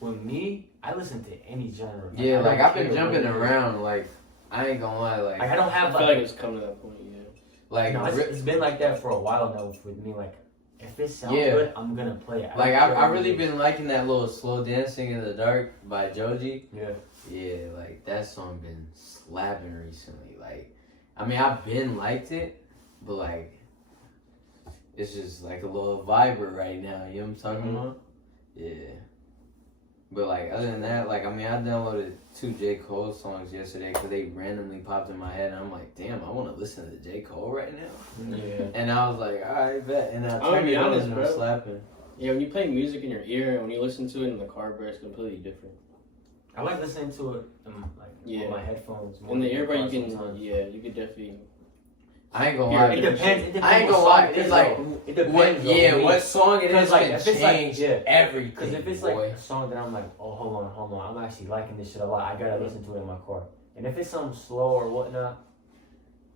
with me, I listen to any genre. Yeah, I like don't I've been care jumping what it is. around. Like I ain't gonna lie. Like Like I don't I have feel like it's coming to that point, yeah. like no, it's been like that for a while now with me. Like if it sounds Yeah. good, I'm gonna play it. like don't care I what really it is. been liking that little slow dancing in the dark by Joji. Yeah. Yeah, like that song been slapping recently. Like, I mean, I've been liked it, but like, it's just like a little viber right now. You know what I'm talking about? Yeah. But like, other than that, like, I mean, I downloaded 2 J. Cole songs yesterday because they randomly popped in my head, and I'm like, damn, I want to listen to J. Cole right now. Yeah. And I was like, all right, bet. And I gonna turned be it on honest, and it bro. was slapping. Yeah, when you play music in your ear and when you listen to it in the car, bro, it's completely different. I like listening to it on my headphones. more In the than ear, bro, you car can, sometimes. you could definitely. I ain't gonna Yeah, lie. It depends. It depends I ain't what gonna lie. song it It's is, like, though. It depends. what? though, Yeah, for me. what song it is Because, like, can if it's like- change yeah. everything. Because if it's boy. like a song that I'm like, oh, hold on, I'm actually liking this shit a lot. I gotta listen to it in my car. And if it's something slow or whatnot,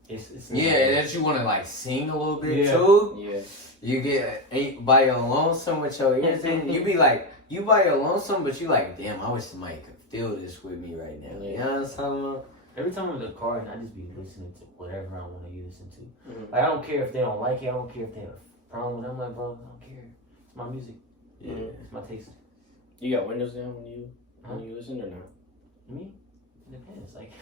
it's Yeah, that you want to like sing a little bit Yeah. too. Yeah. You get by your lonesome with your ears in. You be like, you by your lonesome, but you like, damn, I wish somebody could feel this with me right now. You know what I'm talking about? Every time I'm in the car, and I just be listening to whatever I want to listen to. Mhm. Like I don't care if they don't like it. I don't care if they have a problem with it. I'm like, bro, I don't care. It's my music. Yeah. It's my taste. You got windows down when you listen or not? Me? It depends. Like,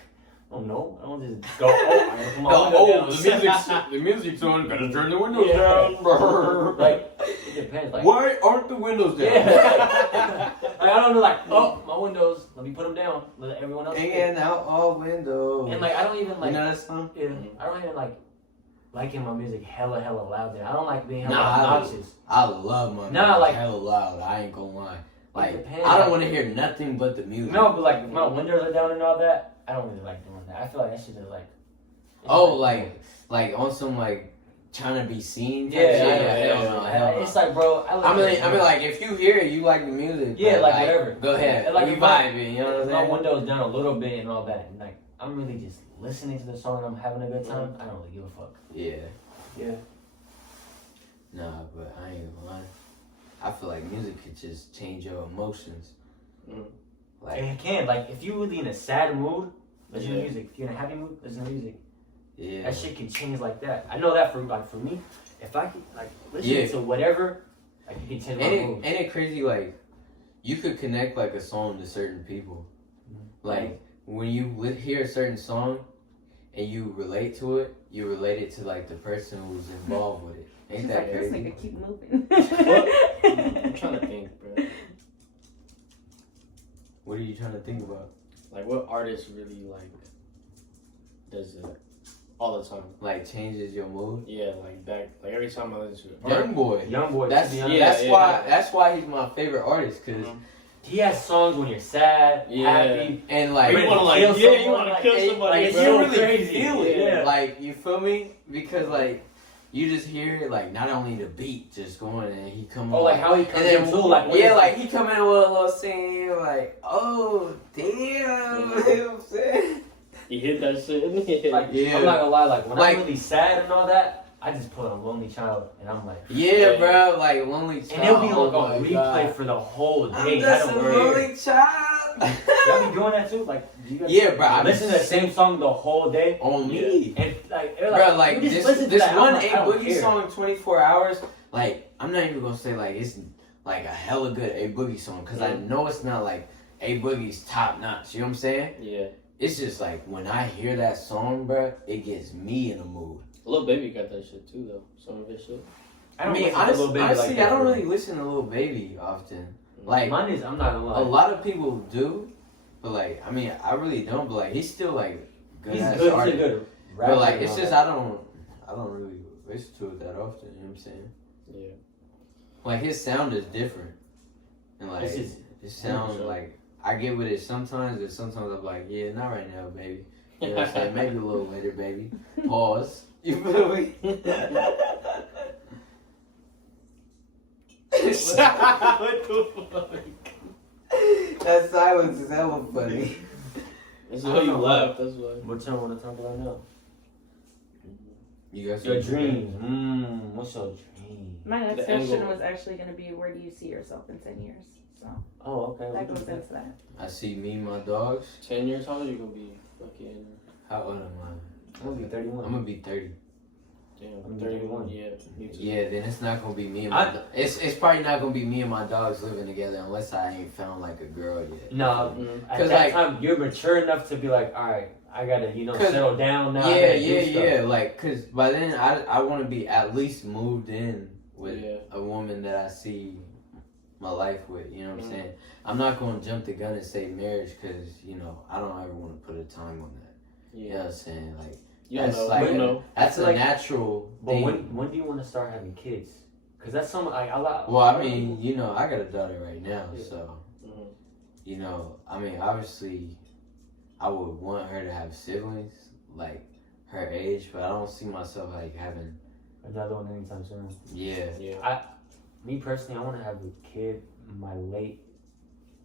I don't know. I don't just go. Oh, I put my window down. the music's on. Gotta turn the windows down, like, it depends. Like, Why aren't the windows yeah. Like, I don't know. Like, oh, my windows. Let me put them down. Let everyone else. Hanging out all windows. And like, I don't even like. you know that song? Yeah, I don't even like liking my music hella loud. Then I don't like being hella Nah, obnoxious. I love my Nah, music like- hella loud. I ain't gonna lie. Like, depends, I don't like- want to hear nothing but the music. No, but like if my windows are down and all that, I don't really like doing that. I feel like that shit is like. Oh, like on some like trying to be seen. type Yeah, shit? yeah, Hell no, hell no. It's like, bro. I mean, like if you hear it, you like the music. Yeah, bro, like, whatever. Go ahead, And, like, we if I- vibing. You know what I'm my saying? windows down a little bit and all that, and like I'm really just listening to the song and I'm having a good time. I don't really give a fuck. Yeah. Yeah. Nah, but I ain't gonna lie. I feel like music could just change your emotions. Mhm. Like, And it can. Like if you really in a sad mood, listen to Yeah. music. If you're in a happy mood, listen to music. yeah. That shit can change like that. I know that for me, if I could like listen Yeah. to whatever, like you can change my mood. Ain't it crazy? Like, you could connect like a song to certain people. Like when you hear a certain song and you relate to it, you relate it to like the person who's involved with it. Ain't She's that like, this crazy? nigga keep moving. I'm trying to think, bro. What are you trying to think about? Like, what artist really like does it all the time? Like changes your mood? Yeah, like every time I listen to it. Young Boy. Young Boy. That's to be honest, yeah, that's yeah. why that's why he's my favorite artist, cause he has songs when you're sad, Yeah. happy. and like Ready You wanna, to like, kill yeah, you someone, wanna like, kill it- somebody, like, it's bro. so really crazy. feel it. Yeah. Like you feel me? Because like you just hear it, like not only the beat just going and he come Oh, on, like how he and comes then in too, like when yeah, it's- like he come in with a little scene, like oh damn, you know what I'm saying? He hit that shit. Like, Yeah. I'm not gonna lie, like when Like- I'm really sad and all that, I just put on Lonely Child and I'm like, Yeah, Yeah. bro, like lonely child. and it'll be like oh on my replay God. for the whole I'm day. I just a don't worry. lonely child. Y'all be doing that too? Like, do you guys Yeah, bro, I be listen to the same song the whole day? on me. And like, they're Bro, like you just this, listen to this that, one I'm like, I A don't Boogie care. song, 24 hours. Like I'm not even gonna say like it's like a hella good A Boogie song because I know it's not like A Boogie's top notch. You know what I'm saying? Yeah. It's just like when I hear that song, bro, it gets me in a mood. Lil Baby got that shit too, though. Some of his shit. I don't mean, listen to Lil Baby honestly, like that, I don't bro. really listen to Lil Baby often. Like Mine is, I'm not gonna lie. a lot of people do, but like I mean, I really don't. But like he's still like good He's as good, he's a artist. good rapper. But like and it's all just that. I don't really listen to it that often. You know what I'm saying? Yeah. Like his sound is different, and like It's just- it sounds like I get with it sometimes, and sometimes I'm like, yeah, not right now, baby. You know what I'm saying? Maybe a little later, baby. Pause. You feel me? What the fuck? That silence is hella funny. That's why you laughed. That's why. What y'all want to talk about now? You guys Your dreams. What's your dream? My next The question angle. was actually going to be, where do you see yourself in 10 years? So Oh, okay. that goes into that. I see me and my dogs. 10 years, how old you gonna be? Fucking. How old am I'm gonna be 31. I? I'm gonna be 30. Damn, I'm 31. Yeah, me too. Yeah, then it's not gonna be me and my. It's probably not gonna be me and my dogs living together unless I ain't found like a girl yet. No, Mhm. at 'Cause, that like- time you're mature enough to be like, all right, I gotta, 'Cause- settle down now. I Yeah, gotta do stuff. yeah. Like, cause by then I want to be at least moved in with Yeah. a woman that I see my life with. You know what I'm Mhm. saying? I'm not gonna jump the gun and say marriage, cause I don't ever want to put a time on that. You know Yeah. what I'm saying? Like You don't that's know. like You know. that's a like- natural But thing. when do you want to start having kids? Because that's something like a lot. Well, I mean, I got a daughter right now, Yeah. so Mhm. I mean, obviously, I would want her to have siblings like her age, but I don't see myself like having. another one anytime soon. Yeah, Yeah. Me personally, I want to have a kid in my late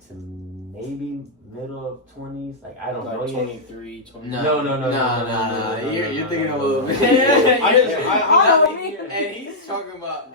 to maybe middle of 20s. Like I don't know Like yet. 23, 20. No. You're thinking a little bit. And he's talking about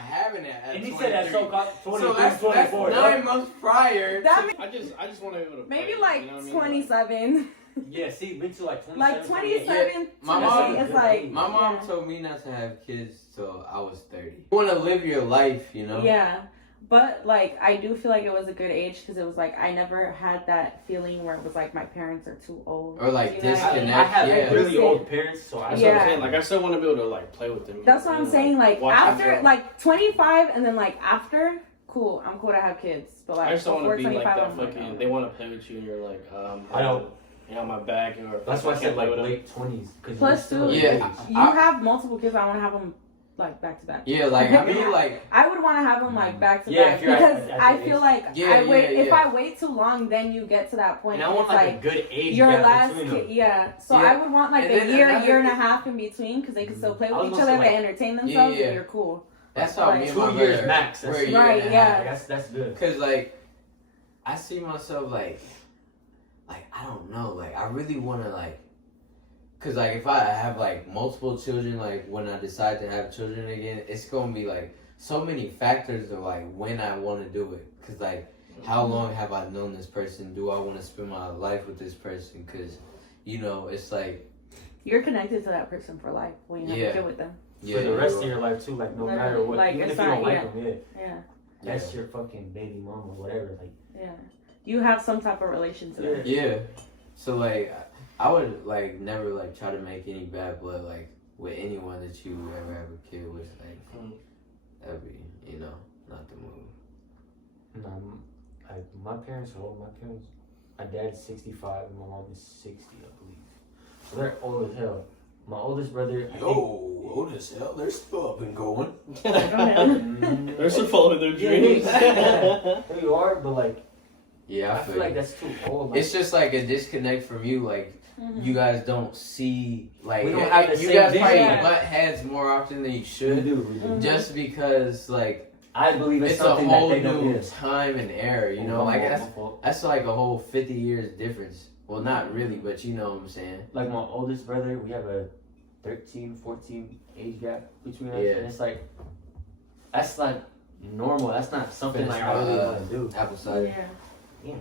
having it at And he 23. said that so-called 23, So that's 24. 9 months prior. That I just want to be able to. maybe play, like you know what I mean? 27. Yeah, see, me too, like 27. Like 27. My 28 mom- is like. My mom yeah. told me not to have kids till I was 30. You want to live your life, you know? Yeah, but like I do feel like it was a good age because it was like I never had that feeling where it was like my parents are too old. Or like You know what I mean? disconnect. I have Yeah. really old parents, so I That's Yeah. what I'm saying. Like I still want to be able to like play with them. That's what you I'm know, saying. Like watch after them. like 25 and then like after, cool. I'm cool to have kids, but like I just don't before want to be like 25, that I'm like, fucking. oh. They want to play with you, and you're like, I don't. on my back, or That's why I said like with them. late 20s. Cause Plus, you're still dude, Yeah. you have multiple kids. I want to have them like back to back. Yeah, like, I mean, like, I would want to have them like back to Yeah, back if you're because at I the feel age. like Yeah, if yeah. I wait too long, then you get to that point. And I want it's like a good age your gap last between kid, them. yeah. So Yeah. I would want like And a then year, another year and a thing- half in between because they can still play I with was each gonna other. say, They like, entertain themselves. yeah. And you're cool. that's how Like, me and 2 my years brother- max. That's we're a it. year Right, and a yeah. half. That's good. Cause like, I see myself like I don't know, like I really want to like, cause like if I have like multiple children, like when I decide to have children again, it's gonna be like so many factors of like when I want to do it. Cause like, how long have I known this person? Do I want to spend my life with this person? Cause it's like, You're connected to that person for life when you have Yeah. a kid with them. For the rest of your life too, like no Literally, matter what, like, even it's if you don't not- like them, Yeah, that's your fucking baby mama, whatever. Like, yeah. You have some type of relation to them. Yeah. So like, I would like never like try to make any bad blood like with anyone that you ever have a kid with. Like that'd be not the move. like my parents are old. My dad's 65 and my mom is 60, I believe. So they're old as hell. My oldest brother, I think, old as hell. They're still up and going. They're still following their Yeah, dreams. there you are, but like, Yeah, I feel like that's too old. Like, it's just like a disconnect from you. Like you guys don't see like We don't have the you same guys probably vision. butt heads more often than you we should. do. Just because like I believe it's it's a something whole that they don't new get. time and era. Like that's like a whole 50 years difference. Well, not really, but you know what I'm saying. Like my oldest brother, we have a 13, 14 age gap between us, Yeah. and it's like that's like normal. That's not something Finish like I really my, want to do. Apple cider. Yeah.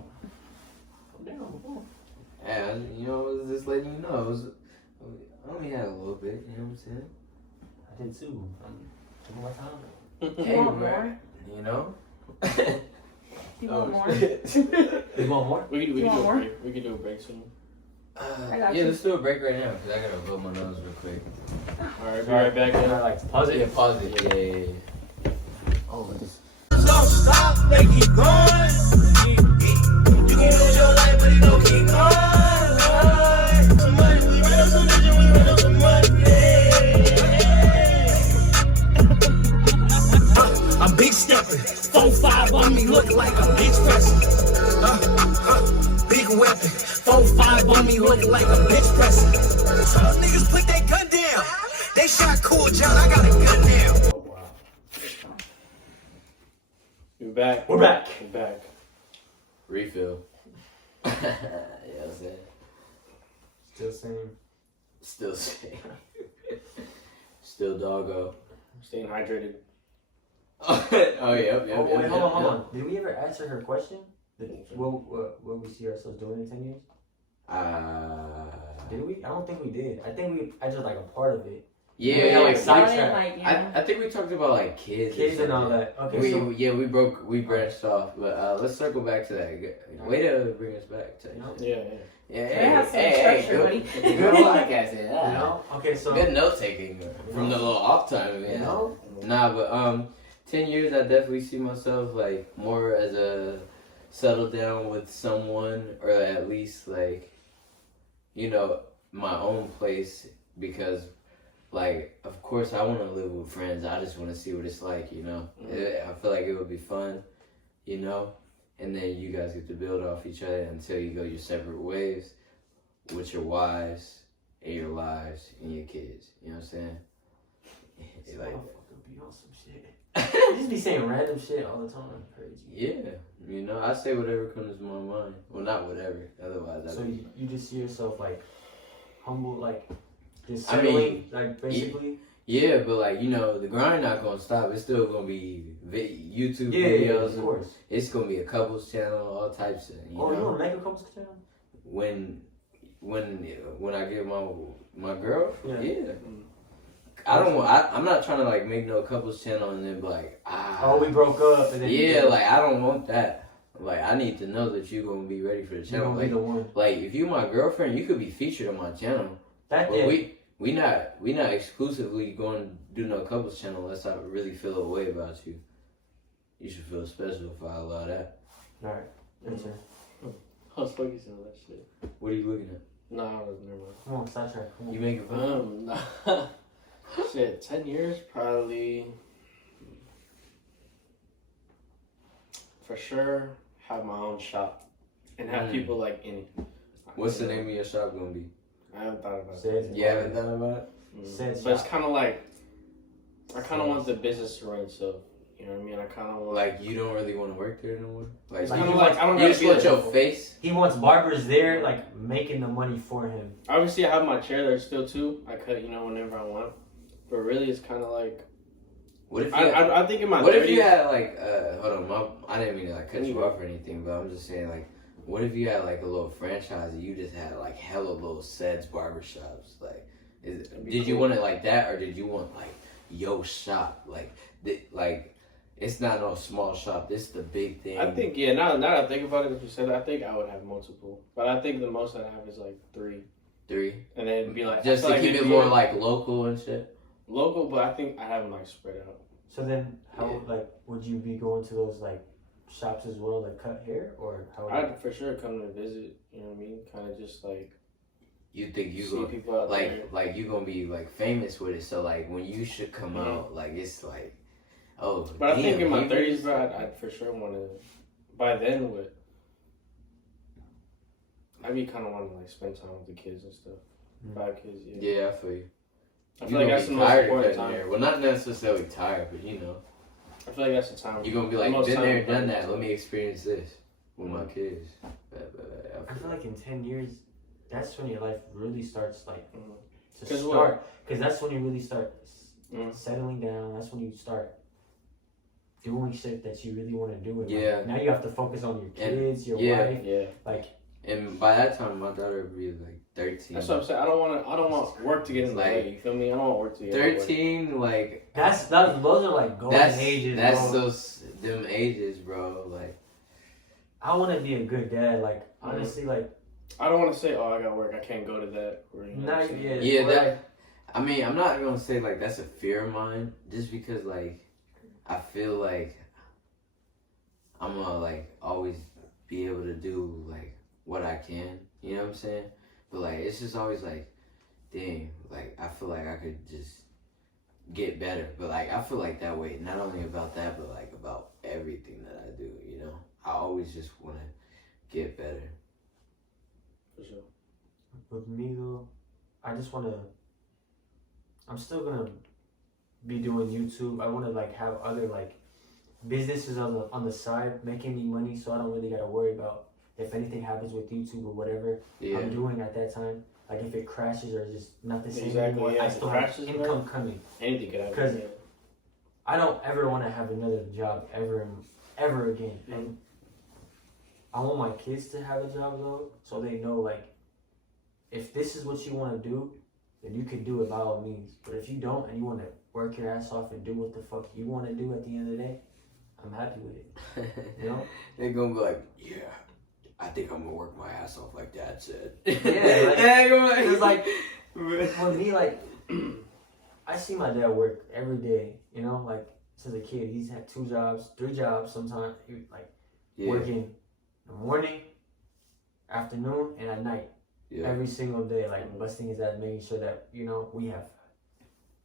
Yeah, I was just letting you know. I only had a little bit. You know what I'm saying? I did too. I'm taking my time. You want more? You know. You want more? You want more? We You can want do a more? break. We can do a break soon. I got Yeah, you. let's do a break right now because I gotta blow my nose real quick. All right, be right back. Can I Then. like pause it? Yeah, pause it. Yeah. Oh, it's Don't stop, they keep going. You can lose your life, but it don't keep going. Some money, we ran up some vision, we ran up some money. on me look like a bitch pressing. Big weapon. 4-5 on me look like a bitch pressing. Some niggas put that gun down. They shot Cool John, I got a gun now. Oh, wow. We're back. We're back. We're back. Refill. Yeah, I'm saying. Still same. Still same. Still doggo. Staying hydrated. Oh, yep. Wait, hold on. Did we ever answer her question? What we see ourselves doing in 10 years? Did we? I don't think we did. I think we answered like a part of it. Yeah, like Started, sidetrack. I think we talked about like kids. Kids and all that. Okay, we branched off, but let's circle back to that. Way to bring us back to Yeah. Hey, good podcasting. You know? Okay, so Good note taking from the little off time. you know, Nah, but 10 years, I definitely see myself like more as a settle down with someone, or at least like, you know, my own place, because like, of course I want to live with friends. I just want to see what it's like, you know. I feel like it would be fun, you know, and then you guys get to build off each other until you go your separate ways with your wives and your lives and your kids, you know what I'm saying? this Like, motherfucker be on some shit. You just be saying random shit all the time. Crazy. yeah, you know, I say whatever comes to my mind. Well, not whatever. Otherwise, So you just see yourself like humble, like just I settling, mean, like basically. yeah, but like, you know, the grind not gonna stop. It's still gonna be YouTube Yeah, videos. of course. It's gonna be a couples channel, all types of. You Oh, you know, want to make a couples channel? when I get my girl, Yeah. I don't want. I'm not trying to like make no couples channel and then be like, Oh, we broke up. And then yeah, like I don't want that. Like I need to know that you gonna be ready for the you channel. gonna be the one. Like if you my girlfriend, you could be featured on my channel. That But yeah. we not exclusively going to do no couples channel unless I really feel a way about you. You should feel special if I allow that. All right. Your turn. I was focusing on that shit. What are you looking at? No, I was never mind. Come on, sidetrack. Come on. You making fun? Nah. Shit, 10 years probably. For sure, have my own shop and have people like in it. What's the name of your shop gonna be? I haven't thought about Says it. You haven't thought about it? Says But it's shop. kind of like, I kind of want the business to run itself. You know what I mean? I kind of want. Like you don't really want to work there no more. Like It's Like, kind of you like I don't you gotta just be want there. your face. He wants barbers there, like making the money for him. Obviously, I have my chair there still too. I cut, you know, whenever I want. But really, it's kind of like What if you? I think in my what 30s, if you had like hold on, I didn't mean to like cut you off or anything, but I'm just saying like, what if you had like a little franchise and you just had like hella little sets barbershops? Like, did you want it like that, or did you want like yo shop like it's not no small shop. This is the big thing. I think now that I think about it, if you said that, I think I would have multiple. But I think the most I'd have is like three, and then it'd be like just I to feel keep like it it'd more be like local and shit. local. But I think I have them like spread out. So then, how like would you be going to those like shops as well to cut hair, or how? I'd for sure come to visit. You know what I mean? Kind of just like You think you see go people out there. like you gonna be like famous with it? So like when you should come out, like it's like, oh. But I think in my he 30s, was- bro, I'd for sure want to. By then, I'd be kind of wanting to like spend time with the kids and stuff. 5 kids, yeah. Yeah, I feel you. I You feel like gonna that's the be most tired of important cutting time. hair. Well, not necessarily tired, but you know, I feel like that's the time. you're gonna be the like, most been time there, to done put that. into Let it. me experience this with my kids. I feel like in 10 years, that's when your life really starts like to 'Cause start. Because that's when you really start Mhm. settling down. That's when you start doing shit that you really want to do. And Yeah. like, now you have to focus on your kids, your yeah. wife. Yeah. Like And by that time, my daughter would be like 13. That's what I'm saying. I don't want work to get in the Like, way. You feel me? I don't want work to get in the way. 13, like those are like golden ages. that's bro. those them ages, bro. Like I want to be a good dad. Like honestly, like I don't want to say, oh, I got work. I can't go to that. Or, you know what I'm saying? yeah, or, that. like, I mean, I'm not gonna say like that's a fear of mine, just because like I feel like I'm gonna like always be able to do like what I can, you know what I'm saying? But like it's just always like, dang, like I feel like I could just get better. But like I feel like that way, not only about that, but like about everything that I do, you know. I always just want to get better. For sure. With me though, I just want to. I'm still gonna be doing YouTube. I want to like have other like businesses on the side making me money, so I don't really gotta worry about if anything happens with YouTube or whatever Yeah. I'm doing at that time. Like if it crashes or just not the same Exactly, anymore, yeah, I if it still have crashes, income coming. Anything could happen. 'Cause Yeah. I don't ever want to have another job ever again. And I want my kids to have a job though, so they know like if this is what you want to do, then you can do it by all means. But if you don't and you want to work your ass off and do what the fuck you want to do at the end of the day, I'm happy with it. You know? They're gonna be like, yeah, I think I'm gonna work my ass off like Dad said. Yeah, like, they're gonna be it's like for me, like I see my dad work every day. You know, like since a kid, he's had 2 jobs, 3 jobs sometimes. He, like yeah. working in the morning, afternoon, and at night. Yeah. Every single day, like busting his ass, making sure that we have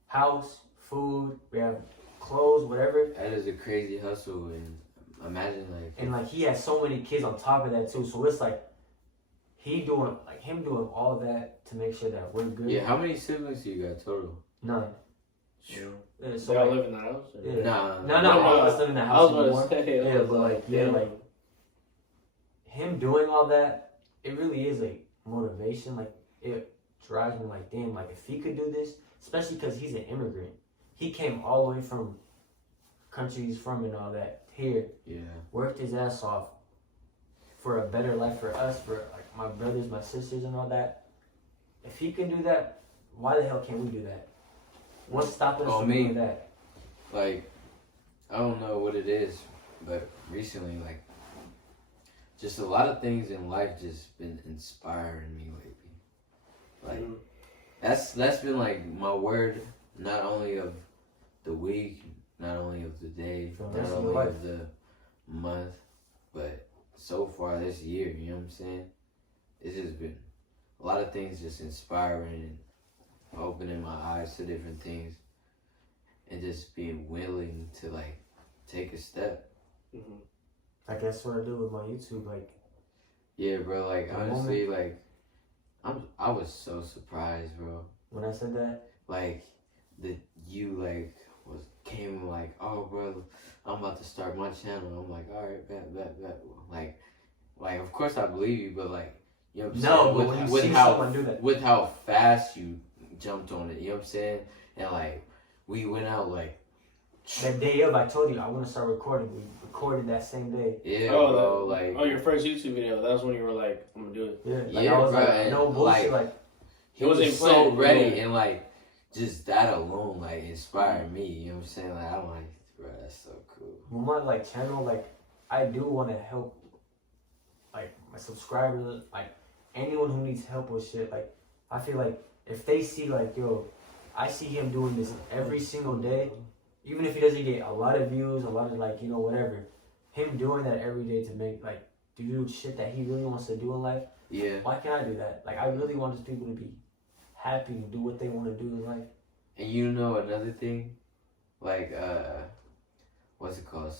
house, food, we have clothes, whatever. That is a crazy hustle, and imagine like. And like he has so many kids on top of that too, so it's like him doing all that to make sure that we're good. Yeah, how many siblings do you got total? 9. Sure. Yeah, So y'all live in the house? Or? Yeah. Nah. No, all of us live in the house I was anymore. about to say, Yeah, but like like him doing all that, it really is a motivation. Like it drives me like, damn, like if he could do this, especially because he's an immigrant. He came all the way from country he's from and all that here, Yeah. worked his ass off for a better life for us, for like my brothers, my sisters, and all that. If he can do that, why the hell can't we do that? What's stopping us from doing that? Like, I don't know what it is, but recently, like, just a lot of things in life just been inspiring me lately. Like, that's been like my word, not only of the week, not only of the day, For the not rest of only your of the month, but so far this year, you know what I'm saying? It's just been a lot of things just inspiring and opening my eyes to different things and just being willing to like take a step. Mm-hmm. Like that's what I do with my YouTube. Like, yeah, bro. Like the honestly, like I was so surprised, bro. when I said that, Like that you like came like, oh, bro, I'm about to start my channel. I'm like, all right, bet. Like of course I believe you, but like, you know what I'm saying? no, but when you see someone do that, With how fast you jumped on it, you know what I'm saying? And like we went out like that day of, I told you I want to start recording. We recorded that same day. yeah, bro. Like your first YouTube video. That was when you were like, I'm gonna do it. Yeah, like yeah, I was bro, like, and, no bullshit. Like he was wasn't so playing, ready, yeah. and like just that alone like inspired me. You know what I'm saying? Like I'm like, bro, that's so cool. with my like channel, like I do want to help, like my subscribers, like anyone who needs help with shit. Like I feel like if they see like, yo, I see him doing this every single day, even if he doesn't get a lot of views, a lot of like whatever, him doing that every day to make like do shit that he really wants to do in life. Yeah. Why can't I do that? Like I really want these people to be happy and do what they want to do in life. And you know another thing, like what's it called?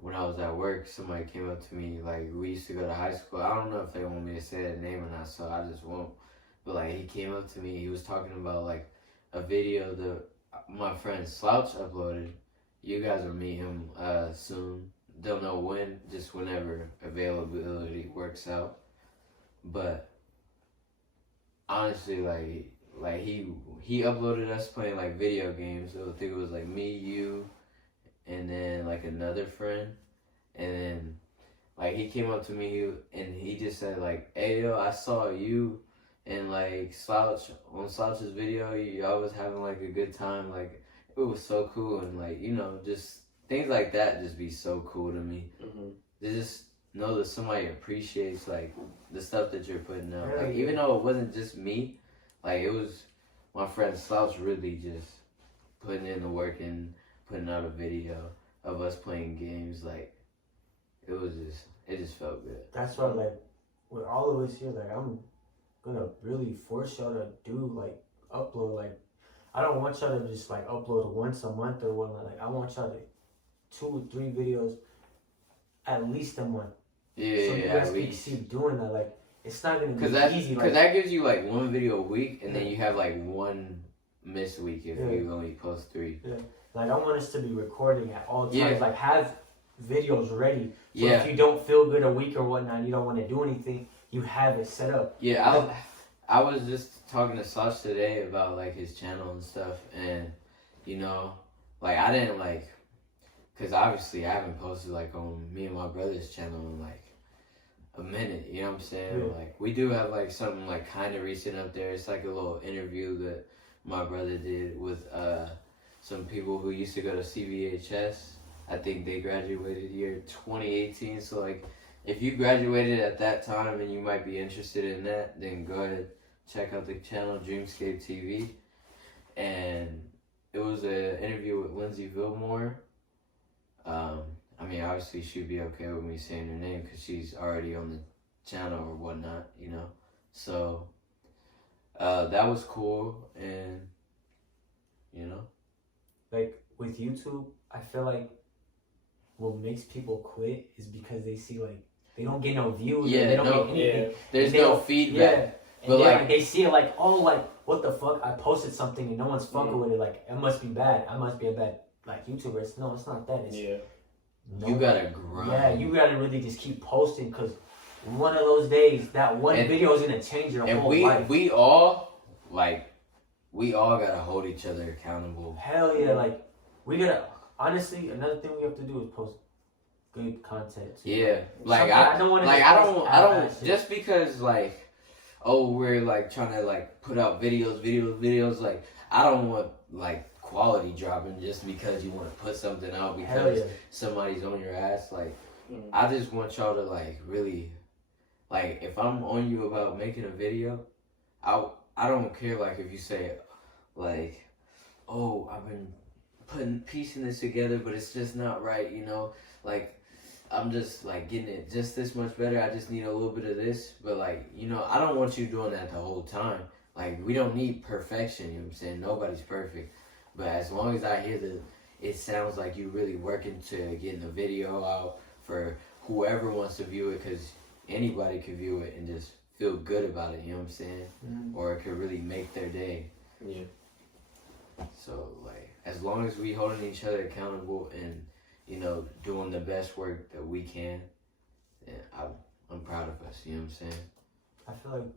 When I was at work, somebody came up to me, like, we used to go to high school. I don't know if they want me to say that name or not, so I just won't. But, like, he came up to me, he was talking about, like, a video that my friend Slouch uploaded. You guys will meet him soon. Don't know when, just whenever availability works out. But, honestly, like he uploaded us playing, like, video games. So I think it was, like, me, you, and then like another friend, and then like he came up to me and he just said like, hey yo, I saw you and like Slouch on Slouch's video, y'all was having like a good time, like it was so cool. And like, you know, just things like that just be so cool to me. Mm-hmm. To just know that somebody appreciates like the stuff that you're putting out. Hell Like yeah. even though it wasn't just me, like it was my friend Slouch really just putting in the work and putting out a video of us playing games. Like it just felt good. That's why, like, with all of us here, like, gonna really force y'all to do like upload like. I don't want y'all to just like upload once a month or whatnot. Like I want y'all to 2 or 3 videos at least a month. Yeah, So you at guys can least. keep doing that. Like it's not gonna Because be easy. Because Like, that gives you like 1 video a week, and then you have like 1 missed week if you only post 3. like I want us to be recording at all times. Yeah. Like have videos ready. So Yeah. if you don't feel good a week or whatnot, you don't want to do anything. You have it set up. Yeah, I was just talking to Sach today about like his channel and stuff, and you know, like I didn't like, cause obviously I haven't posted like on me and my brother's channel in like a minute. You know what I'm saying? Yeah. Like we do have like something like kind of recent up there. It's like a little interview that my brother did with some people who used to go to CVHS. I think they graduated year 2018. So like, if you graduated at that time and you might be interested in that, then go ahead, check out the channel Dreamscape TV. And it was an interview with Lindsay Vilmore. I mean, obviously she'd be okay with me saying her name because she's already on the channel or whatnot, you know. So that was cool, and you know, Like with YouTube, I feel like what makes people quit is because they see like they don't get no views. Yeah, they don't no, get anything. there's And they no don't- feedback. Yeah. And But, then, like- they see it like, oh, like what the fuck? I posted something and no one's fucking Mm. with it. Like it must be bad. I must be a bad like YouTuber. No, it's not that. It's You gotta grind. Yeah, you gotta really just keep posting because one of those days, that one video is gonna change your And whole we life. we all gotta hold each other accountable. Hell yeah, like we gotta. Honestly, another thing we have to do is post good content. Too. Yeah, like Something I don't want to. like I don't just because like, oh, we're like trying to like put out videos. Like I don't want like quality dropping just because you want to put something out Hell because yeah. somebody's on your ass. Like Mm. I just want y'all to like really, like if I'm on you about making a video, I don't care like if you say like, oh, I've been piecing this together, but it's just not right, you know, like I'm just like getting it just this much better. I just need a little bit of this, but like, you know, I don't want you doing that the whole time. Like we don't need perfection, you know what I'm saying? Nobody's perfect. But as long as I hear that it sounds like you really working to getting the video out for whoever wants to view it, because anybody can view it and just feel good about it, you know what I'm saying? Mhm. Or it could really make their day. Yeah. So like, as long as we holding each other accountable and, you know, doing the best work that we can, then I'm proud of us, you know what I'm saying? I feel like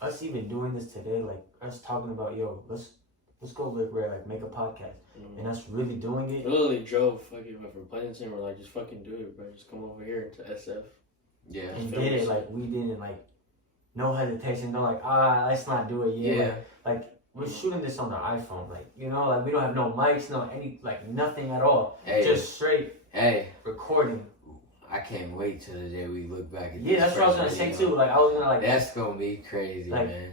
us even doing this today, like us talking about, yo, let's go live where like make a podcast, and us really doing it. We literally drove fucking from Pleasanton. We're like, just fucking do it, bro. Just come over here to SF. Yeah. And did it like we didn't like no hesitation, no like let's not do it yet. Yeah. Like we're shooting this on the iPhone, like you know, like we don't have no mics, no any like nothing at all. Hey, Just straight hey, recording. I can't wait till the day we look back at Yeah, this that's what I was gonna first say video. too. Like I was gonna like That's gonna be crazy, Like, man.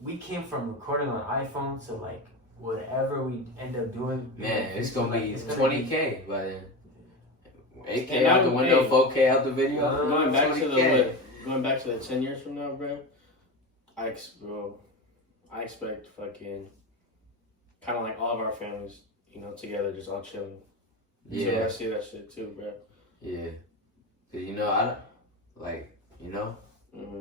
we came from recording on iPhone to like whatever we end up doing. Man, it's gonna be it's gonna 20K by then. 8K And out the I'm- window, hey, 4K out the video. Going back to 20K. going back to the 10 years from now, bro. I expect fucking kind of like all of our families, you know, together, just all chilling. Yeah. So I see that shit too, bro. Yeah. Cause you know, I don't, like, you know. Mm-hmm.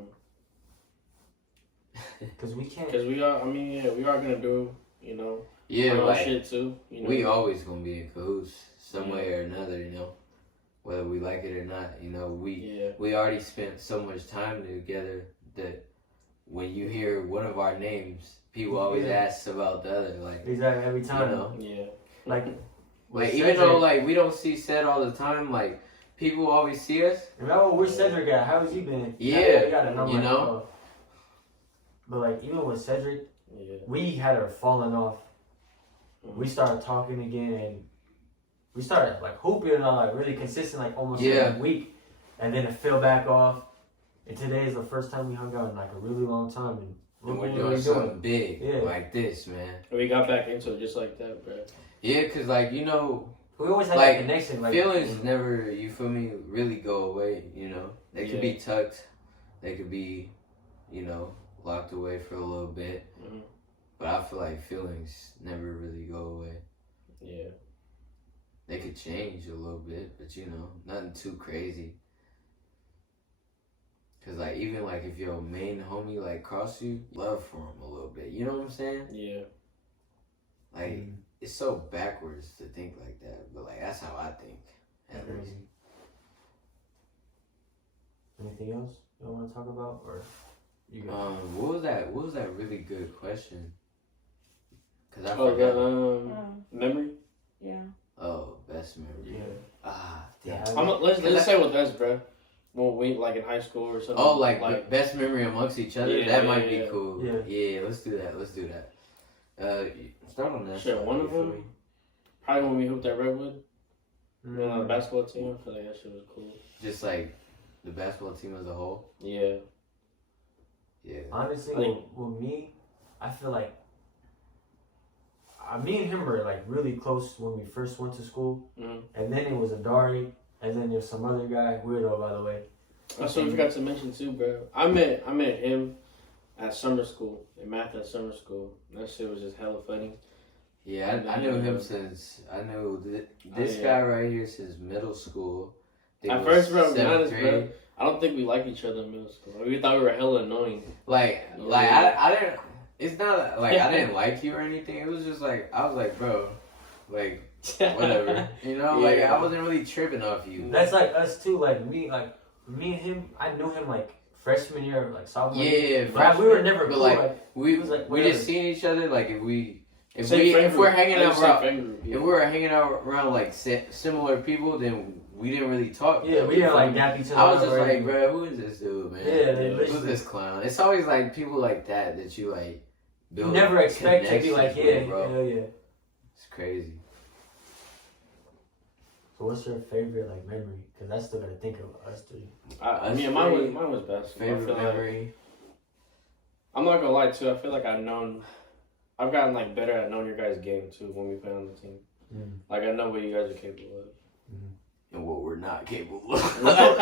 Because we can't. Because we are, I mean, yeah, we are gonna do, you know, Yeah, our own like, shit too. You know, we always gonna be in cahoots some Yeah. way or another, you know. Whether we like it or not, you know, yeah, we already spent so much time together that when you hear one of our names, people always Yeah. ask about the other, like, Exactly every you time. know. yeah. Like, Like, with even Cedric- though, like, we don't see Seth all the time, like, people always see us. Remember where Cedric at? How has he been? Yeah, we got a number you to know? call. But like even with Cedric, Yeah. we had her falling off. Mhm. We started talking again, and we started like hooping and all like really consistent, like almost Yeah. every week. And then it fell back off. And today is the first time we hung out in like a really long time, and And look we're what doing we're something big Yeah. like this, man. We got back into it just like that, bro. Yeah, because, like, you know, We always had like, that connection. Like feelings never, you feel me, really go away, you know. They can Yeah. be tucked they could be, you know, locked away for a little bit. Mhm. But I feel like feelings never really go away. Yeah. They could change a little bit, but you know, nothing too crazy. Cause like even like if your main homie like cross you, love for him a little bit. You know what I'm saying? Yeah. Like it's so backwards to think like that, but like that's how I think. At least. Crazy. Anything else you want to talk about, or you got? What was that really good question? Cause I Oh, forgot. the memory. Yeah. Oh, best memory. Yeah. Ah, damn. Yeah. Let's say with us, bro. When we like in high school or something. Oh, like best memory amongst each other. Yeah, That yeah, might be yeah. cool. Yeah. Yeah, let's do that. Start on that. Shit, side, one you of feel them? me? Probably when we hooped at Redwood. You know, Mm. the basketball team. I feel like that shit was cool. Just like the basketball team as a whole. Yeah. Yeah. Honestly, I think- with me, I feel like me and him were like really close when we first went to school, Mhm. and then it was Adari, and then there's some other guy, weirdo by the way. That's what we forgot to mention too, bro. I met him at summer school, in math at summer school. That shit was just hella funny. Yeah, I knew him since this yeah. guy right here since middle school. I think At it was first, bro, to be 7th honest, grade. bro, I don't think we liked each other in middle school. We thought we were hella annoying. Like Yeah. I didn't. It's not like I didn't like you or anything. It was just like I was like, bro, like whatever, you know. Like Yeah. I wasn't really tripping off you. That's like us too. Like me and him, I knew him like freshman year, like sophomore. year. Yeah, Right, we were never but cool. like we it was like we whatever. just seen each other. Like if Same friend we're group. hanging Like, out same around, friend group, yeah. if we were hanging out around like similar people, then we didn't really talk. Yeah, we didn't like dap each other. I was just up or like, anything. bro, who is this dude, man? Yeah, Who's literally. this clown? It's always like people like that you like You build. never expect to be like, connections yeah, with, bro. hell yeah. It's crazy. So what's your favorite like memory? Because I still gotta think of us three. I mean, mine was best. I Favorite feel like- memory. I'm not gonna lie too. I feel like I've gotten like better at knowing your guys' game too when we play on the team. Like I know what you guys are capable And what we're not capable of. of.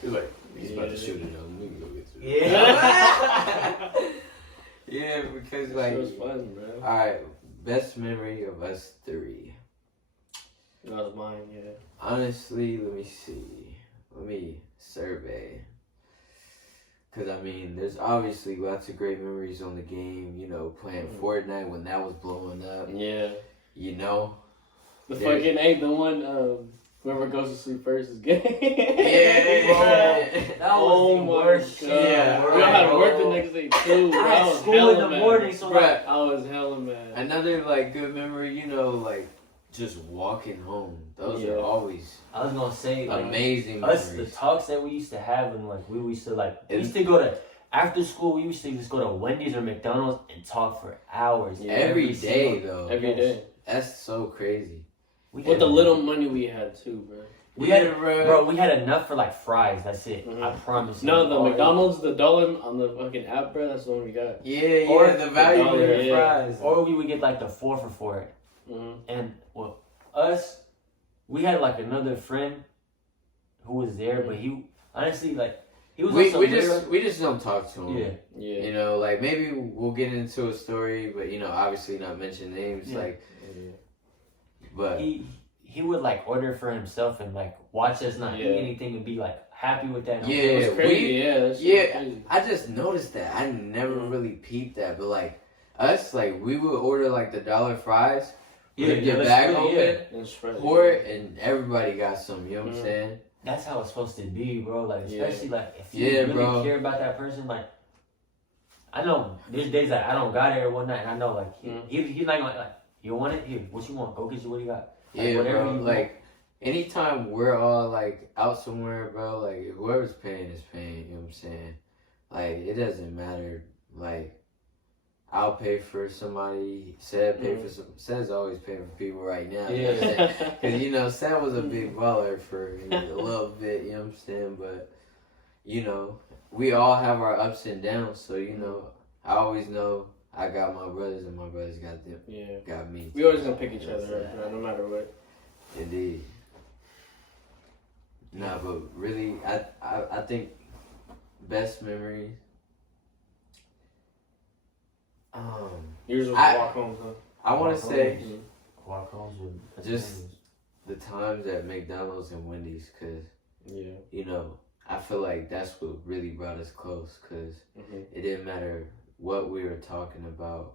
He's like, he's about to Yeah. shoot it on me. Go get to it. Yeah. Yeah, because That like, shit was fun, bro. alright, best memory of us three. That was mine, yeah. Honestly, let me see. Let me survey. Because, I mean, there's obviously lots of great memories on the game. You know, playing Fortnite when that was blowing up. Yeah. You know? The There's- fucking the one whoever goes to sleep first is gay. Yeah. That was the worst God. shit. Yeah. We all had to bro. work the next day too. I I had was school in hella the mad. morning, so like, I was hella mad. Another, like, good memory, you know, like, just walking home. Those Yeah. are always I was gonna say like, amazing us, the memories. talks that we used to have, and like we used to go to after school. We used to just go to Wendy's or McDonald's and talk for hours. Yeah. Every day, single- though. Every day. That's so crazy. We With had- the little money we had too, bro. we had, Yeah, bro, we had enough for like fries. That's it. Mhm. I promise. No, you. the McDonald's, the dollar on the fucking app, bro. That's the one we got. Yeah, Or yeah, the value dollar, of the yeah. fries. Or we would get like the 4 for $4. Mm-hmm. And well, us, we had like another friend who was there, but he honestly like he was. on some weird- we just don't talk to him. yeah. Yeah. You know, like maybe we'll get into a story, but you know, obviously not mention names. Yeah. Like, Yeah. but He would like order for himself and like watch us not Yeah. eat anything and be like happy with that. Yeah, It was crazy. Yeah. That shit yeah, was crazy. I just noticed that. I never really peeped that, but like us, like we would order like the dollar fries. Yeah, Get let's bag do it, open, yeah. And spread it. pour it, and everybody got some. You know what I'm Mhm. saying? That's how it's supposed to be, bro. Like Yeah. especially like if you Yeah, really bro. care about that person, like I know there's days that I don't got it or whatnot, and I know like Mhm. he's not gonna like you want it here, what you want, go get you what you got. Like, Yeah, whatever bro. you Like anytime we're all like out somewhere, bro, like whoever's paying is paying. You know what I'm saying? Like it doesn't matter. Like I'll pay for somebody. Seb pay for some. Seb's always paying for people right now. You know what I'm saying? Because you know Seb was a big baller for a little bit. You know what I'm saying? But you know we all have our ups and downs. So you know I always know I got my brothers and my brothers got them. Yeah. Got me. We always gonna pick each other up, bro, no matter what. Indeed. Nah, but really, I think best memories. Yours was I- walk home, huh? I want to say Walk homes with Just- the times at McDonald's and Wendy's, cause Yeah. you know I feel like that's what really brought us close, cause it didn't matter what we were talking about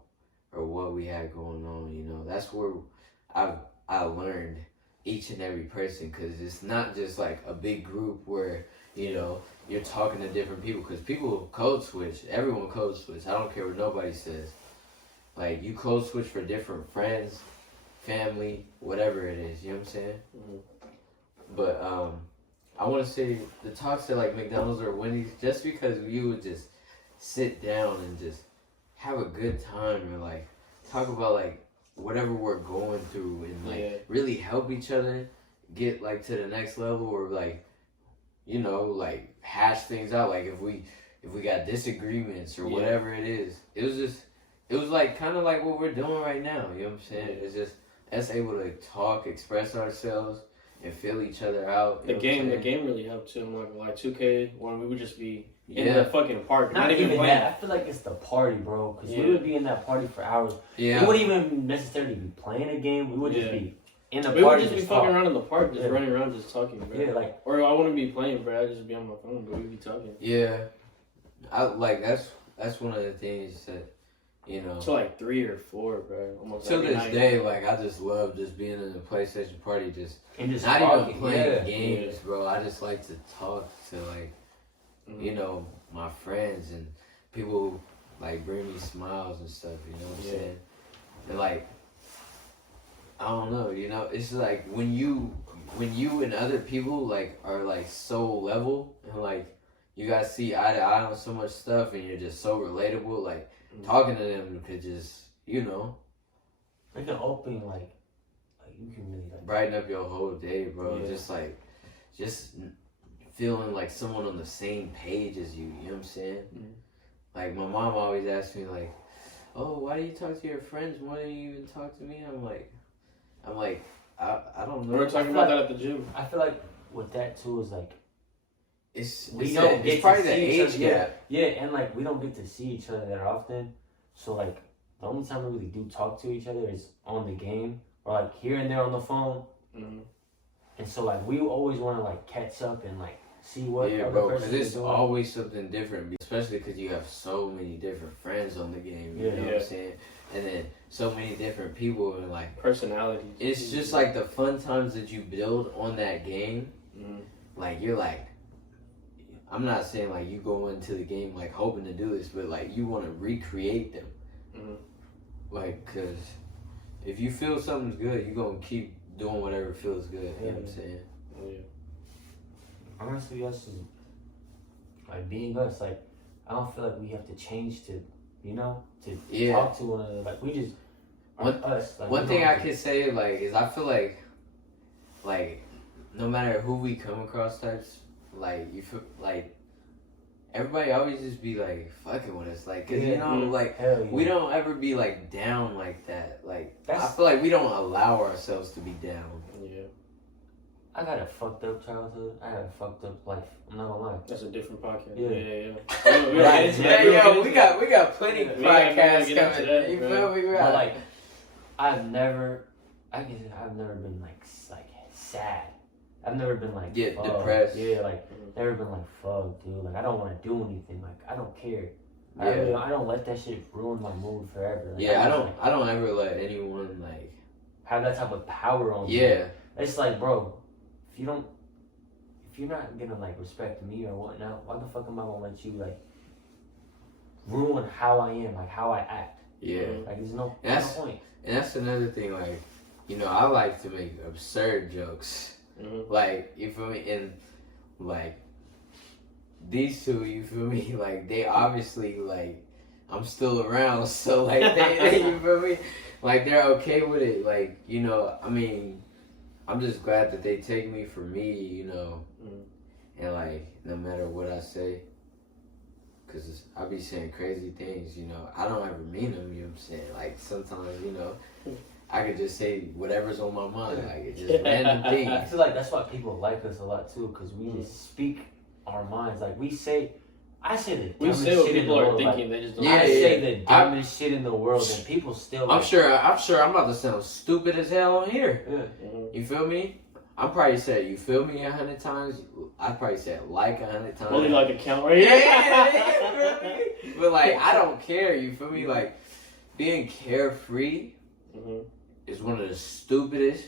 or what we had going on. You know, that's where I learned each and every person, cause it's not just like a big group where you know you're talking to different people, cause people code switch. Everyone code switch. I don't care what nobody says. Like, you code switch for different friends, family, whatever it is, you know what I'm saying? But, I want to say the talks at, like, McDonald's or Wendy's, just because you would just sit down and just have a good time and, like, talk about, like, whatever we're going through and, like, really help each other get, like, to the next level, or, like, you know, like, hash things out. Like, if we got disagreements or whatever it is, it was like kind of like what we're doing right now. You know what I'm saying? It's just us able to talk, express ourselves, and feel each other out. The game really helped too. Like 2K, when we would just be in Yeah. the fucking park, Not even even playing. that. I feel like it's the party, bro. Because Yeah. we would be in that party for hours. Yeah. We wouldn't even necessarily be playing a game. We would just be in the We party. would just be fucking talk. around in the park, just Yeah. running around, just talking, bro. Yeah, like, Or I wouldn't be playing, bro. I'd just be on my phone, but we'd be talking. Yeah. I like that's one of the things that, you know, To like 3 or 4, bro. Almost till every this night. day, like, I just love just being in a PlayStation party, just and just not talking. even playing Yeah. games, bro. I just like to talk to, like, you know, my friends and people who, like, bring me smiles and stuff, you know what I'm saying? And, like, I don't know, you know, it's like when you and other people, like, are, like, so level and, like, you guys see eye to eye on so much stuff and you're just so relatable, like, talking to them could just, you know, It can open, like you can really, like, brighten up your whole day, bro. Yeah. Just feeling like someone on the same page as you know what I'm saying? Like, my mom always asks me, like, oh, why do you talk to your friends more than you even talk to me? I'm like, I don't know. We were talking about that at the gym. I feel like with that too is like It's don't get probably to the see each age other. gap. Yeah, and like we don't get to see each other that often. So like the only time we really do talk to each other is on the game or like here and there on the phone. And so like we always want to like catch up and like see what Yeah, other bro, person because is it's doing. always something different, especially because you have so many different friends on the game, you know what I'm saying? And then so many different people and, like, Personalities. it's just like the fun times that you build on that game. Like, you're like, I'm not saying like you go into the game like hoping to do this, but like you want to recreate them. Like, because if you feel something's good, you're going to keep doing whatever feels good, you know what I'm saying? Honestly, us is like being us. Like I don't feel like we have to change to, you know, to talk to one another. Like we just are us. Like, one thing I could say, like, is I feel like no matter who we come across, types, like, you feel like everybody always just be like fucking with us, like, cause you know, like, we don't ever be like down like that. Like, I feel like we don't allow ourselves to be down. I got a fucked up childhood. I had a fucked up life. I'm not gonna lie. That's a different podcast. Yeah, we got plenty of podcasts coming. You feel me? But like, I've never been like sad. I've never been like depressed. Yeah, like never been like fuck, dude. Like I don't want to do anything. Like I don't care. I don't let that shit ruin my mood forever. Like, I don't ever let anyone like have that type of power on me. Yeah. It's like, bro, if you're not gonna like respect me or whatnot, why the fuck am I gonna let you like ruin how I am, like how I act? Yeah. Like there's no point. And that's another thing, like, you know, I like to make absurd jokes. Like, you feel me? And like these two, you feel me? Like, they obviously, like, I'm still around, so like they you feel me? Like, they're okay with it. Like, you know, I mean, I'm just glad that they take me for me, you know, and like, no matter what I say, because I be saying crazy things, you know, I don't ever mean them, you know what I'm saying? Like, sometimes, you know, I could just say whatever's on my mind, like, it's just random things. I feel like that's why people like us a lot too, because we just speak our minds. Like we say, I say the We dumbest say what shit in the people are world. thinking. They just don't. Yeah, I say the dumbest shit in the world, and people still. I'm Like, sure I'm about to sound stupid as hell on here. Yeah. Mhm. You feel me? I'm probably said you feel me 100 times. I probably said like 100 times. Only like a count right Yeah, here. but like I don't care. You feel me? Like being carefree Mhm. is one of the stupidest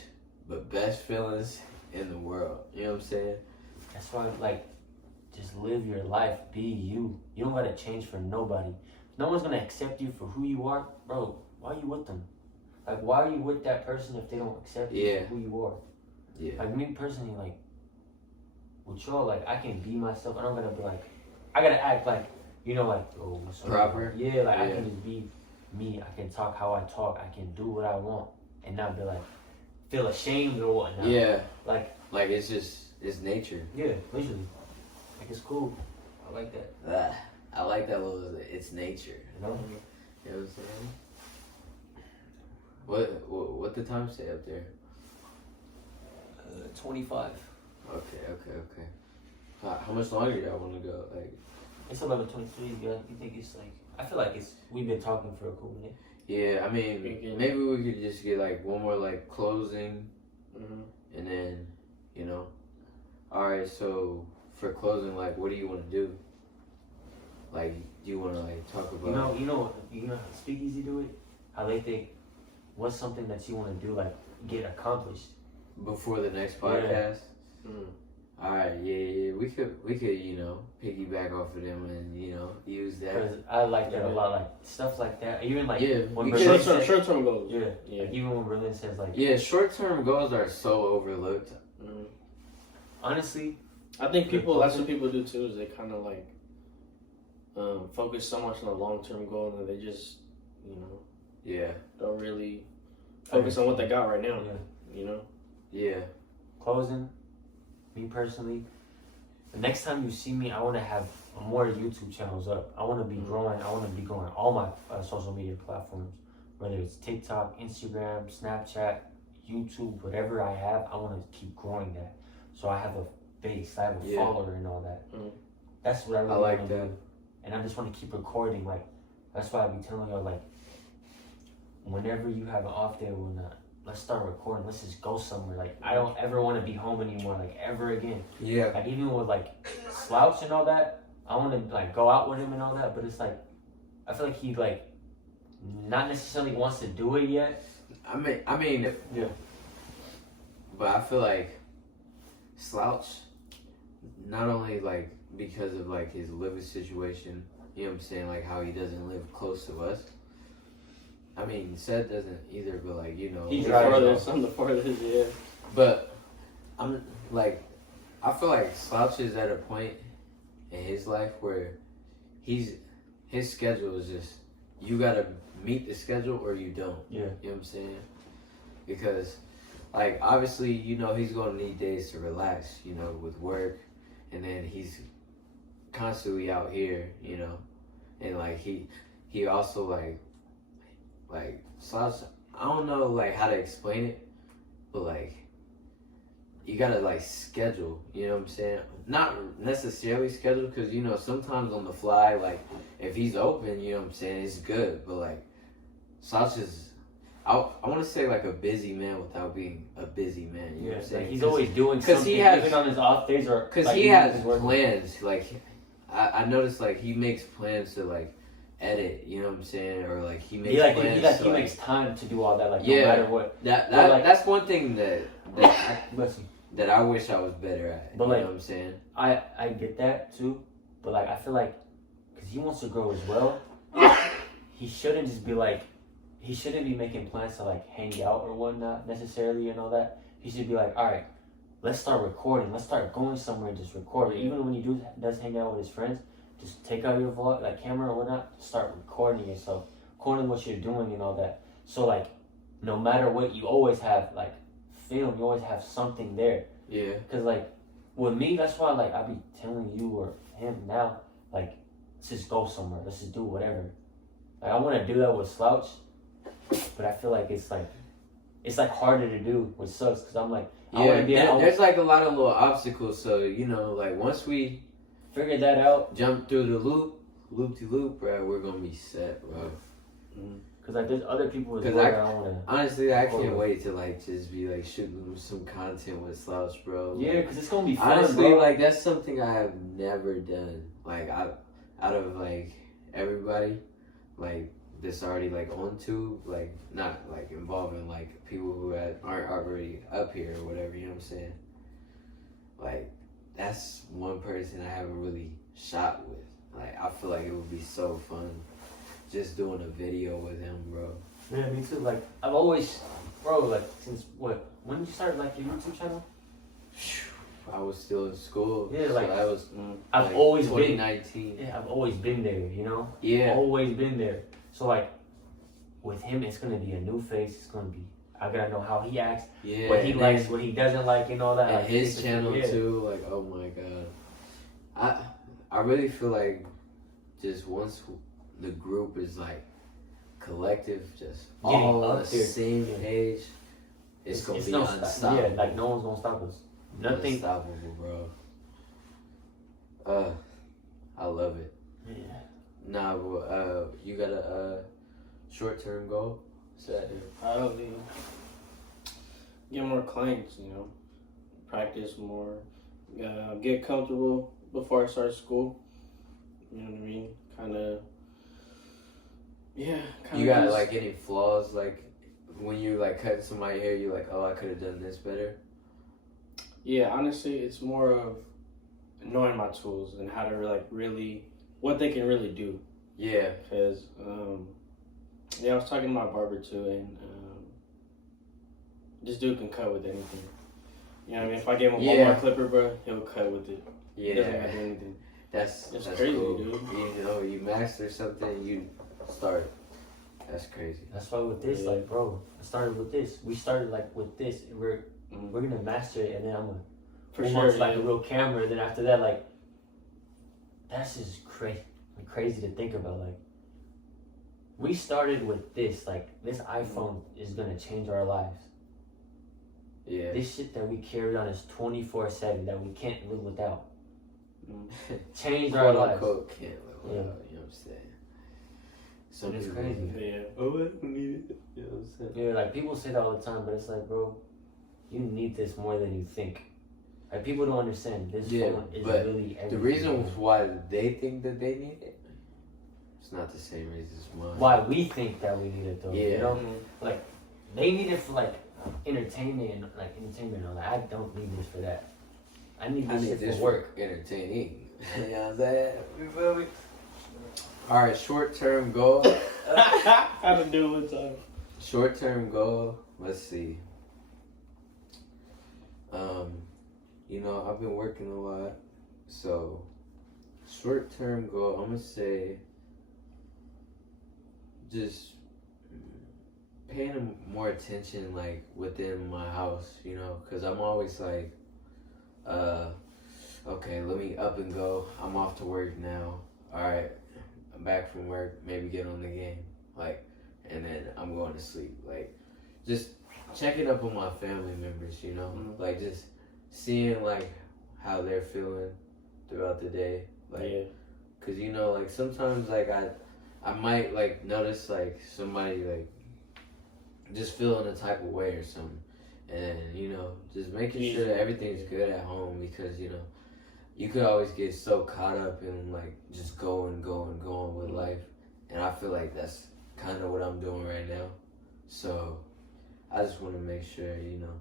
but best feelings in the world. You know what I'm saying? That's why, like, just live your life. Be you. You don't gotta change for nobody. No one's gonna accept you for who you are, bro. Why are you with them? Like, why are you with that person if they don't accept you Yeah. for who you are? Yeah. Like me personally, like with y'all, like I can be myself. I don't gotta be like, I gotta act like, you know, like Proper? Yeah, like I Yeah. can just be me. I can talk how I talk. I can do what I want and not be like feel ashamed or whatnot. Yeah. Like Like it's nature. yeah, literally. Like it's cool. I like that. I like that little. It's nature. You know. You know what I'm saying? What the time say up there? 25. Okay. How much longer y'all want to go? Like, It's 11:23. You think it's like? I feel like it's. We've been talking for a cool minute. yeah, I mean, maybe we could just get like one more like closing, Mhm. and then, you know, all right. So for closing, like, what do you want to do? Like, do you want to like talk about? You know how Speakeasy do it? How they think, what's something that you want to do, like, get accomplished? Before the next podcast? Mhm. Alright, yeah. We could, you know, piggyback off of them and, you know, use that. Because I like that a lot, like, stuff like that. Even, like, Yeah, when because- Berlin Short-term, said, short-term goals. yeah, Yeah. like, even when Berlin says, like, Yeah, short-term goals are so overlooked. Mhm. honestly, I think people. That's what people do too. Is they kind of like focus so much on the long-term goal, and they just, you know, Yeah, don't really focus on what they got right now. yeah. You know. yeah. Closing, me personally, the next time you see me, I want to have more YouTube channels up. I want to be growing. I want to be growing all my social media platforms, whether it's TikTok, Instagram, Snapchat, YouTube, whatever I have. I want to keep growing that, so I have a base, I have a Yeah. follower and all that. Mhm. That's what I really like want to that. do, and I just want to keep recording. Like that's why I be telling y'all, like, whenever you have an off day or whatnot, let's start recording. Let's just go somewhere. Like I don't ever want to be home anymore, like ever again. Yeah. Like even with like Slouch and all that, I want to like go out with him and all that. But it's like I feel like he like not necessarily wants to do it yet. I mean, Yeah. but I feel like Slouch, not only like because of like his living situation, you know what I'm saying, like how he doesn't live close to us. I mean, Seth doesn't either, but like, you know. He's The right. farthest, I'm the farthest. Yeah. But I'm like, I feel like Slouch is at a point in his life where his schedule is just, you gotta meet the schedule or you don't. Yeah. You know what I'm saying? Because, like, obviously, you know, he's gonna need days to relax, you know, with work, and then he's constantly out here, you know, and like he also like Slouch, I don't know like how to explain it, but like you gotta like schedule, you know what I'm saying? Not necessarily schedule, because you know sometimes on the fly, like if he's open, you know what I'm saying, it's good, but like Slouch is, I want to say like a busy man without being a busy man, you know what I'm saying? Like he's always doing 'cause something, he has- even on his off days or Because like, he even has his work. plans, like I noticed like he makes plans to like edit, you know what I'm saying, or like he makes plans to, He like, makes time to do all that, like Yeah. no matter what. that but, like- that's one thing that Listen, that I wish I was better at. But, you like- know what I'm saying? I get that too, but like I feel like because he wants to grow as well, he shouldn't just be like, he shouldn't be making plans to like hang out or whatnot necessarily and all that. He should be like, all right, let's start recording. Let's start going somewhere and just record. Even when he does hang out with his friends, just take out your vlog, like camera or whatnot, start recording yourself, recording what you're doing and all that. So like, no matter what, you always have like film. You always have something there. Yeah. Cause like with me, that's why like I be telling you or him now, like let's just go somewhere. Let's just do whatever. Like I want to do that with Slouch, but I feel like it's like harder to do, which sucks. Cause I'm like, I Yeah, want to be. there's like a lot of little obstacles. So you know, like once we figure that out. Jump through the loop to loop, bro. We're gonna be set, bro. Cause like there's other people as well Cause that I wanna. Honestly, I can't wait to like just be like shooting some content with Slouch, bro. Yeah, cause it's gonna be fun, honestly, bro. like that's something I have never done. Like out of like everybody, like this already like on tube, like not like involving like people who aren't already up here or whatever. You know what I'm saying? Like that's one person I haven't really shot with. Like I feel like it would be so fun just doing a video with him, bro. Yeah, me too. Like I've always, bro. Like since what? When did you start like your YouTube channel? I was still in school. Yeah, like so I was. I've always been. 2019. Yeah, I've always been there. You know. Yeah. Always been there. So like, with him, it's gonna be a new face. It's gonna be. I gotta know how he acts, Yeah. what he likes, what he doesn't like, and all that. And Like, his channel yeah. too. Like, oh my god. I really feel like just once the group is like collective, just Getting all on up the there. same Yeah. page, it's gonna be no unstoppable. Yeah, like no one's gonna stop us. Nothing. Unstoppable, bro. I love it. Yeah. Nah, but you got a short-term goal set? Probably get more clients, you know, practice more, get comfortable before I start school. You know what I mean? Kind of, yeah. You got like any flaws, like when you like cutting somebody's hair, you like, oh, I could have done this better. Yeah, honestly, it's more of knowing my tools and how to really what they can really do. Yeah. Because, I was talking to my barber too, and this dude can cut with anything. You know what I mean? If I gave him a Walmart clipper, bro, he'll cut with it. He doesn't have to do anything. That's crazy, cool. dude. You know, you master something, you start. That's crazy. That's why with this, like, bro, I started with this. We started like with this, and we're gonna master it, and then I'm gonna move on to like a real camera. And then after that, like, that's just crazy to think about. Like, we started with this. Like, this iPhone is gonna change our lives. Yeah. This shit that we carry on is 24/7 that we can't live without. Changed our lives. Quote, can't live without, Yeah. you know what I'm saying? Some It's people- crazy. Yeah. Oh, I don't need it. You know what I'm saying? Yeah, like people say that all the time, but it's like, bro, you need this more than you think. Like people don't understand. This phone is but really everything. the reason why they think that they need it, it's not the same reason as mine. why we think that we need it though. Yeah. You know, like they need it for like entertainment and like entertainment. And all that. I don't need this for that. I need this shit for work. Entertaining. You know what I'm saying? You feel me? Alright, short-term goal. How to do it time. Short-term goal. Let's see. You know, I've been working a lot, so short-term goal, I'm gonna say just paying more attention like within my house, you know, because I'm always like, okay, let me up and go. I'm off to work now. All right, I'm back from work. Maybe get on the game, like, and then I'm going to sleep. Like, just checking up on my family members, you know, like just seeing like how they're feeling throughout the day, like, cause you know, like sometimes like I might like notice like somebody like just feeling a type of way or something, and you know, just making sure that everything's good at home, because you know, you could always get so caught up in like just going with life, and I feel like that's kind of what I'm doing right now. So I just want to make sure, you know,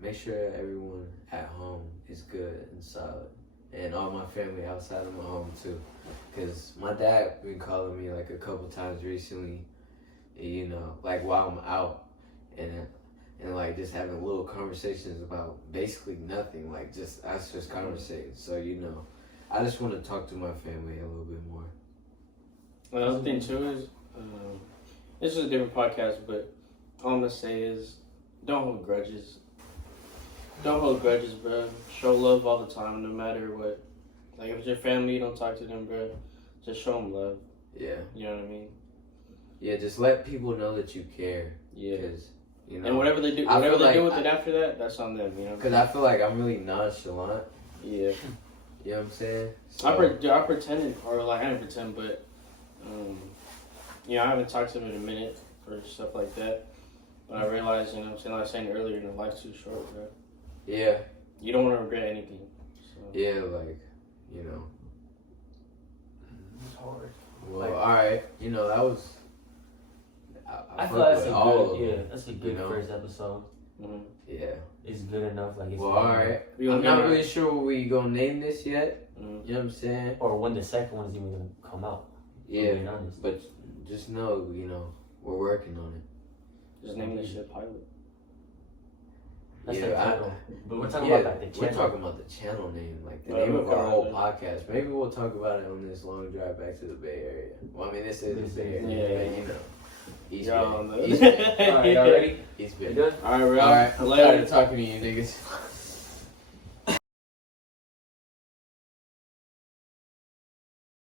make sure everyone at home is good and solid, and all my family outside of my home too, because my dad been calling me like a couple times recently, you know, like while I'm out, and like just having little conversations about basically nothing, like just us just conversating. So you know, I just want to talk to my family a little bit more. Another thing too is, this is a different podcast, but all I'm gonna say is, don't hold grudges. Don't hold grudges, bro. Show love all the time, no matter what. Like if it's your family, you don't talk to them, bro. Just show them love. Yeah. You know what I mean? Yeah, just let people know that you care. Yeah. Cause, you know, and whatever they do, do with it after that, that's on them. You know? Because I feel like I'm really nonchalant. Yeah. You know what I'm saying? I pretended, or like I didn't pretend, but I haven't talked to him in a minute or stuff like that. But I realized, you know what I'm saying, like I was saying earlier, life's too short, bro. Yeah. You don't want to regret anything. So. Yeah, like, you know. It's hard. Well, Like- alright. You know, that was. I feel like that's with a all of good, them, that's a good you know? first episode. Mm-hmm. Yeah. It's good enough. Like it's Well, good alright. We I'm gonna not name really sure what we gonna name this yet. Mm-hmm. You know what I'm saying? enough. Or when the second one's even gonna come out. Yeah. Being honest. But just know, you know, we're working on it. Just name this shit Pilot. That's Yeah, the I- title. But we're talking Yeah, about like the we're channel. talking about the channel name, like the Yeah, name we'll of our cover whole that. podcast. Maybe we'll talk about it on this long drive back to the Bay Area. Well, I mean, this is the Bay Area, Yeah. but, you know. East Y'all Bay. know. East Bay. Alright, y'all ready? East You Bay. good? All right, bro. Alright, I'm Later. tired of talking to you niggas.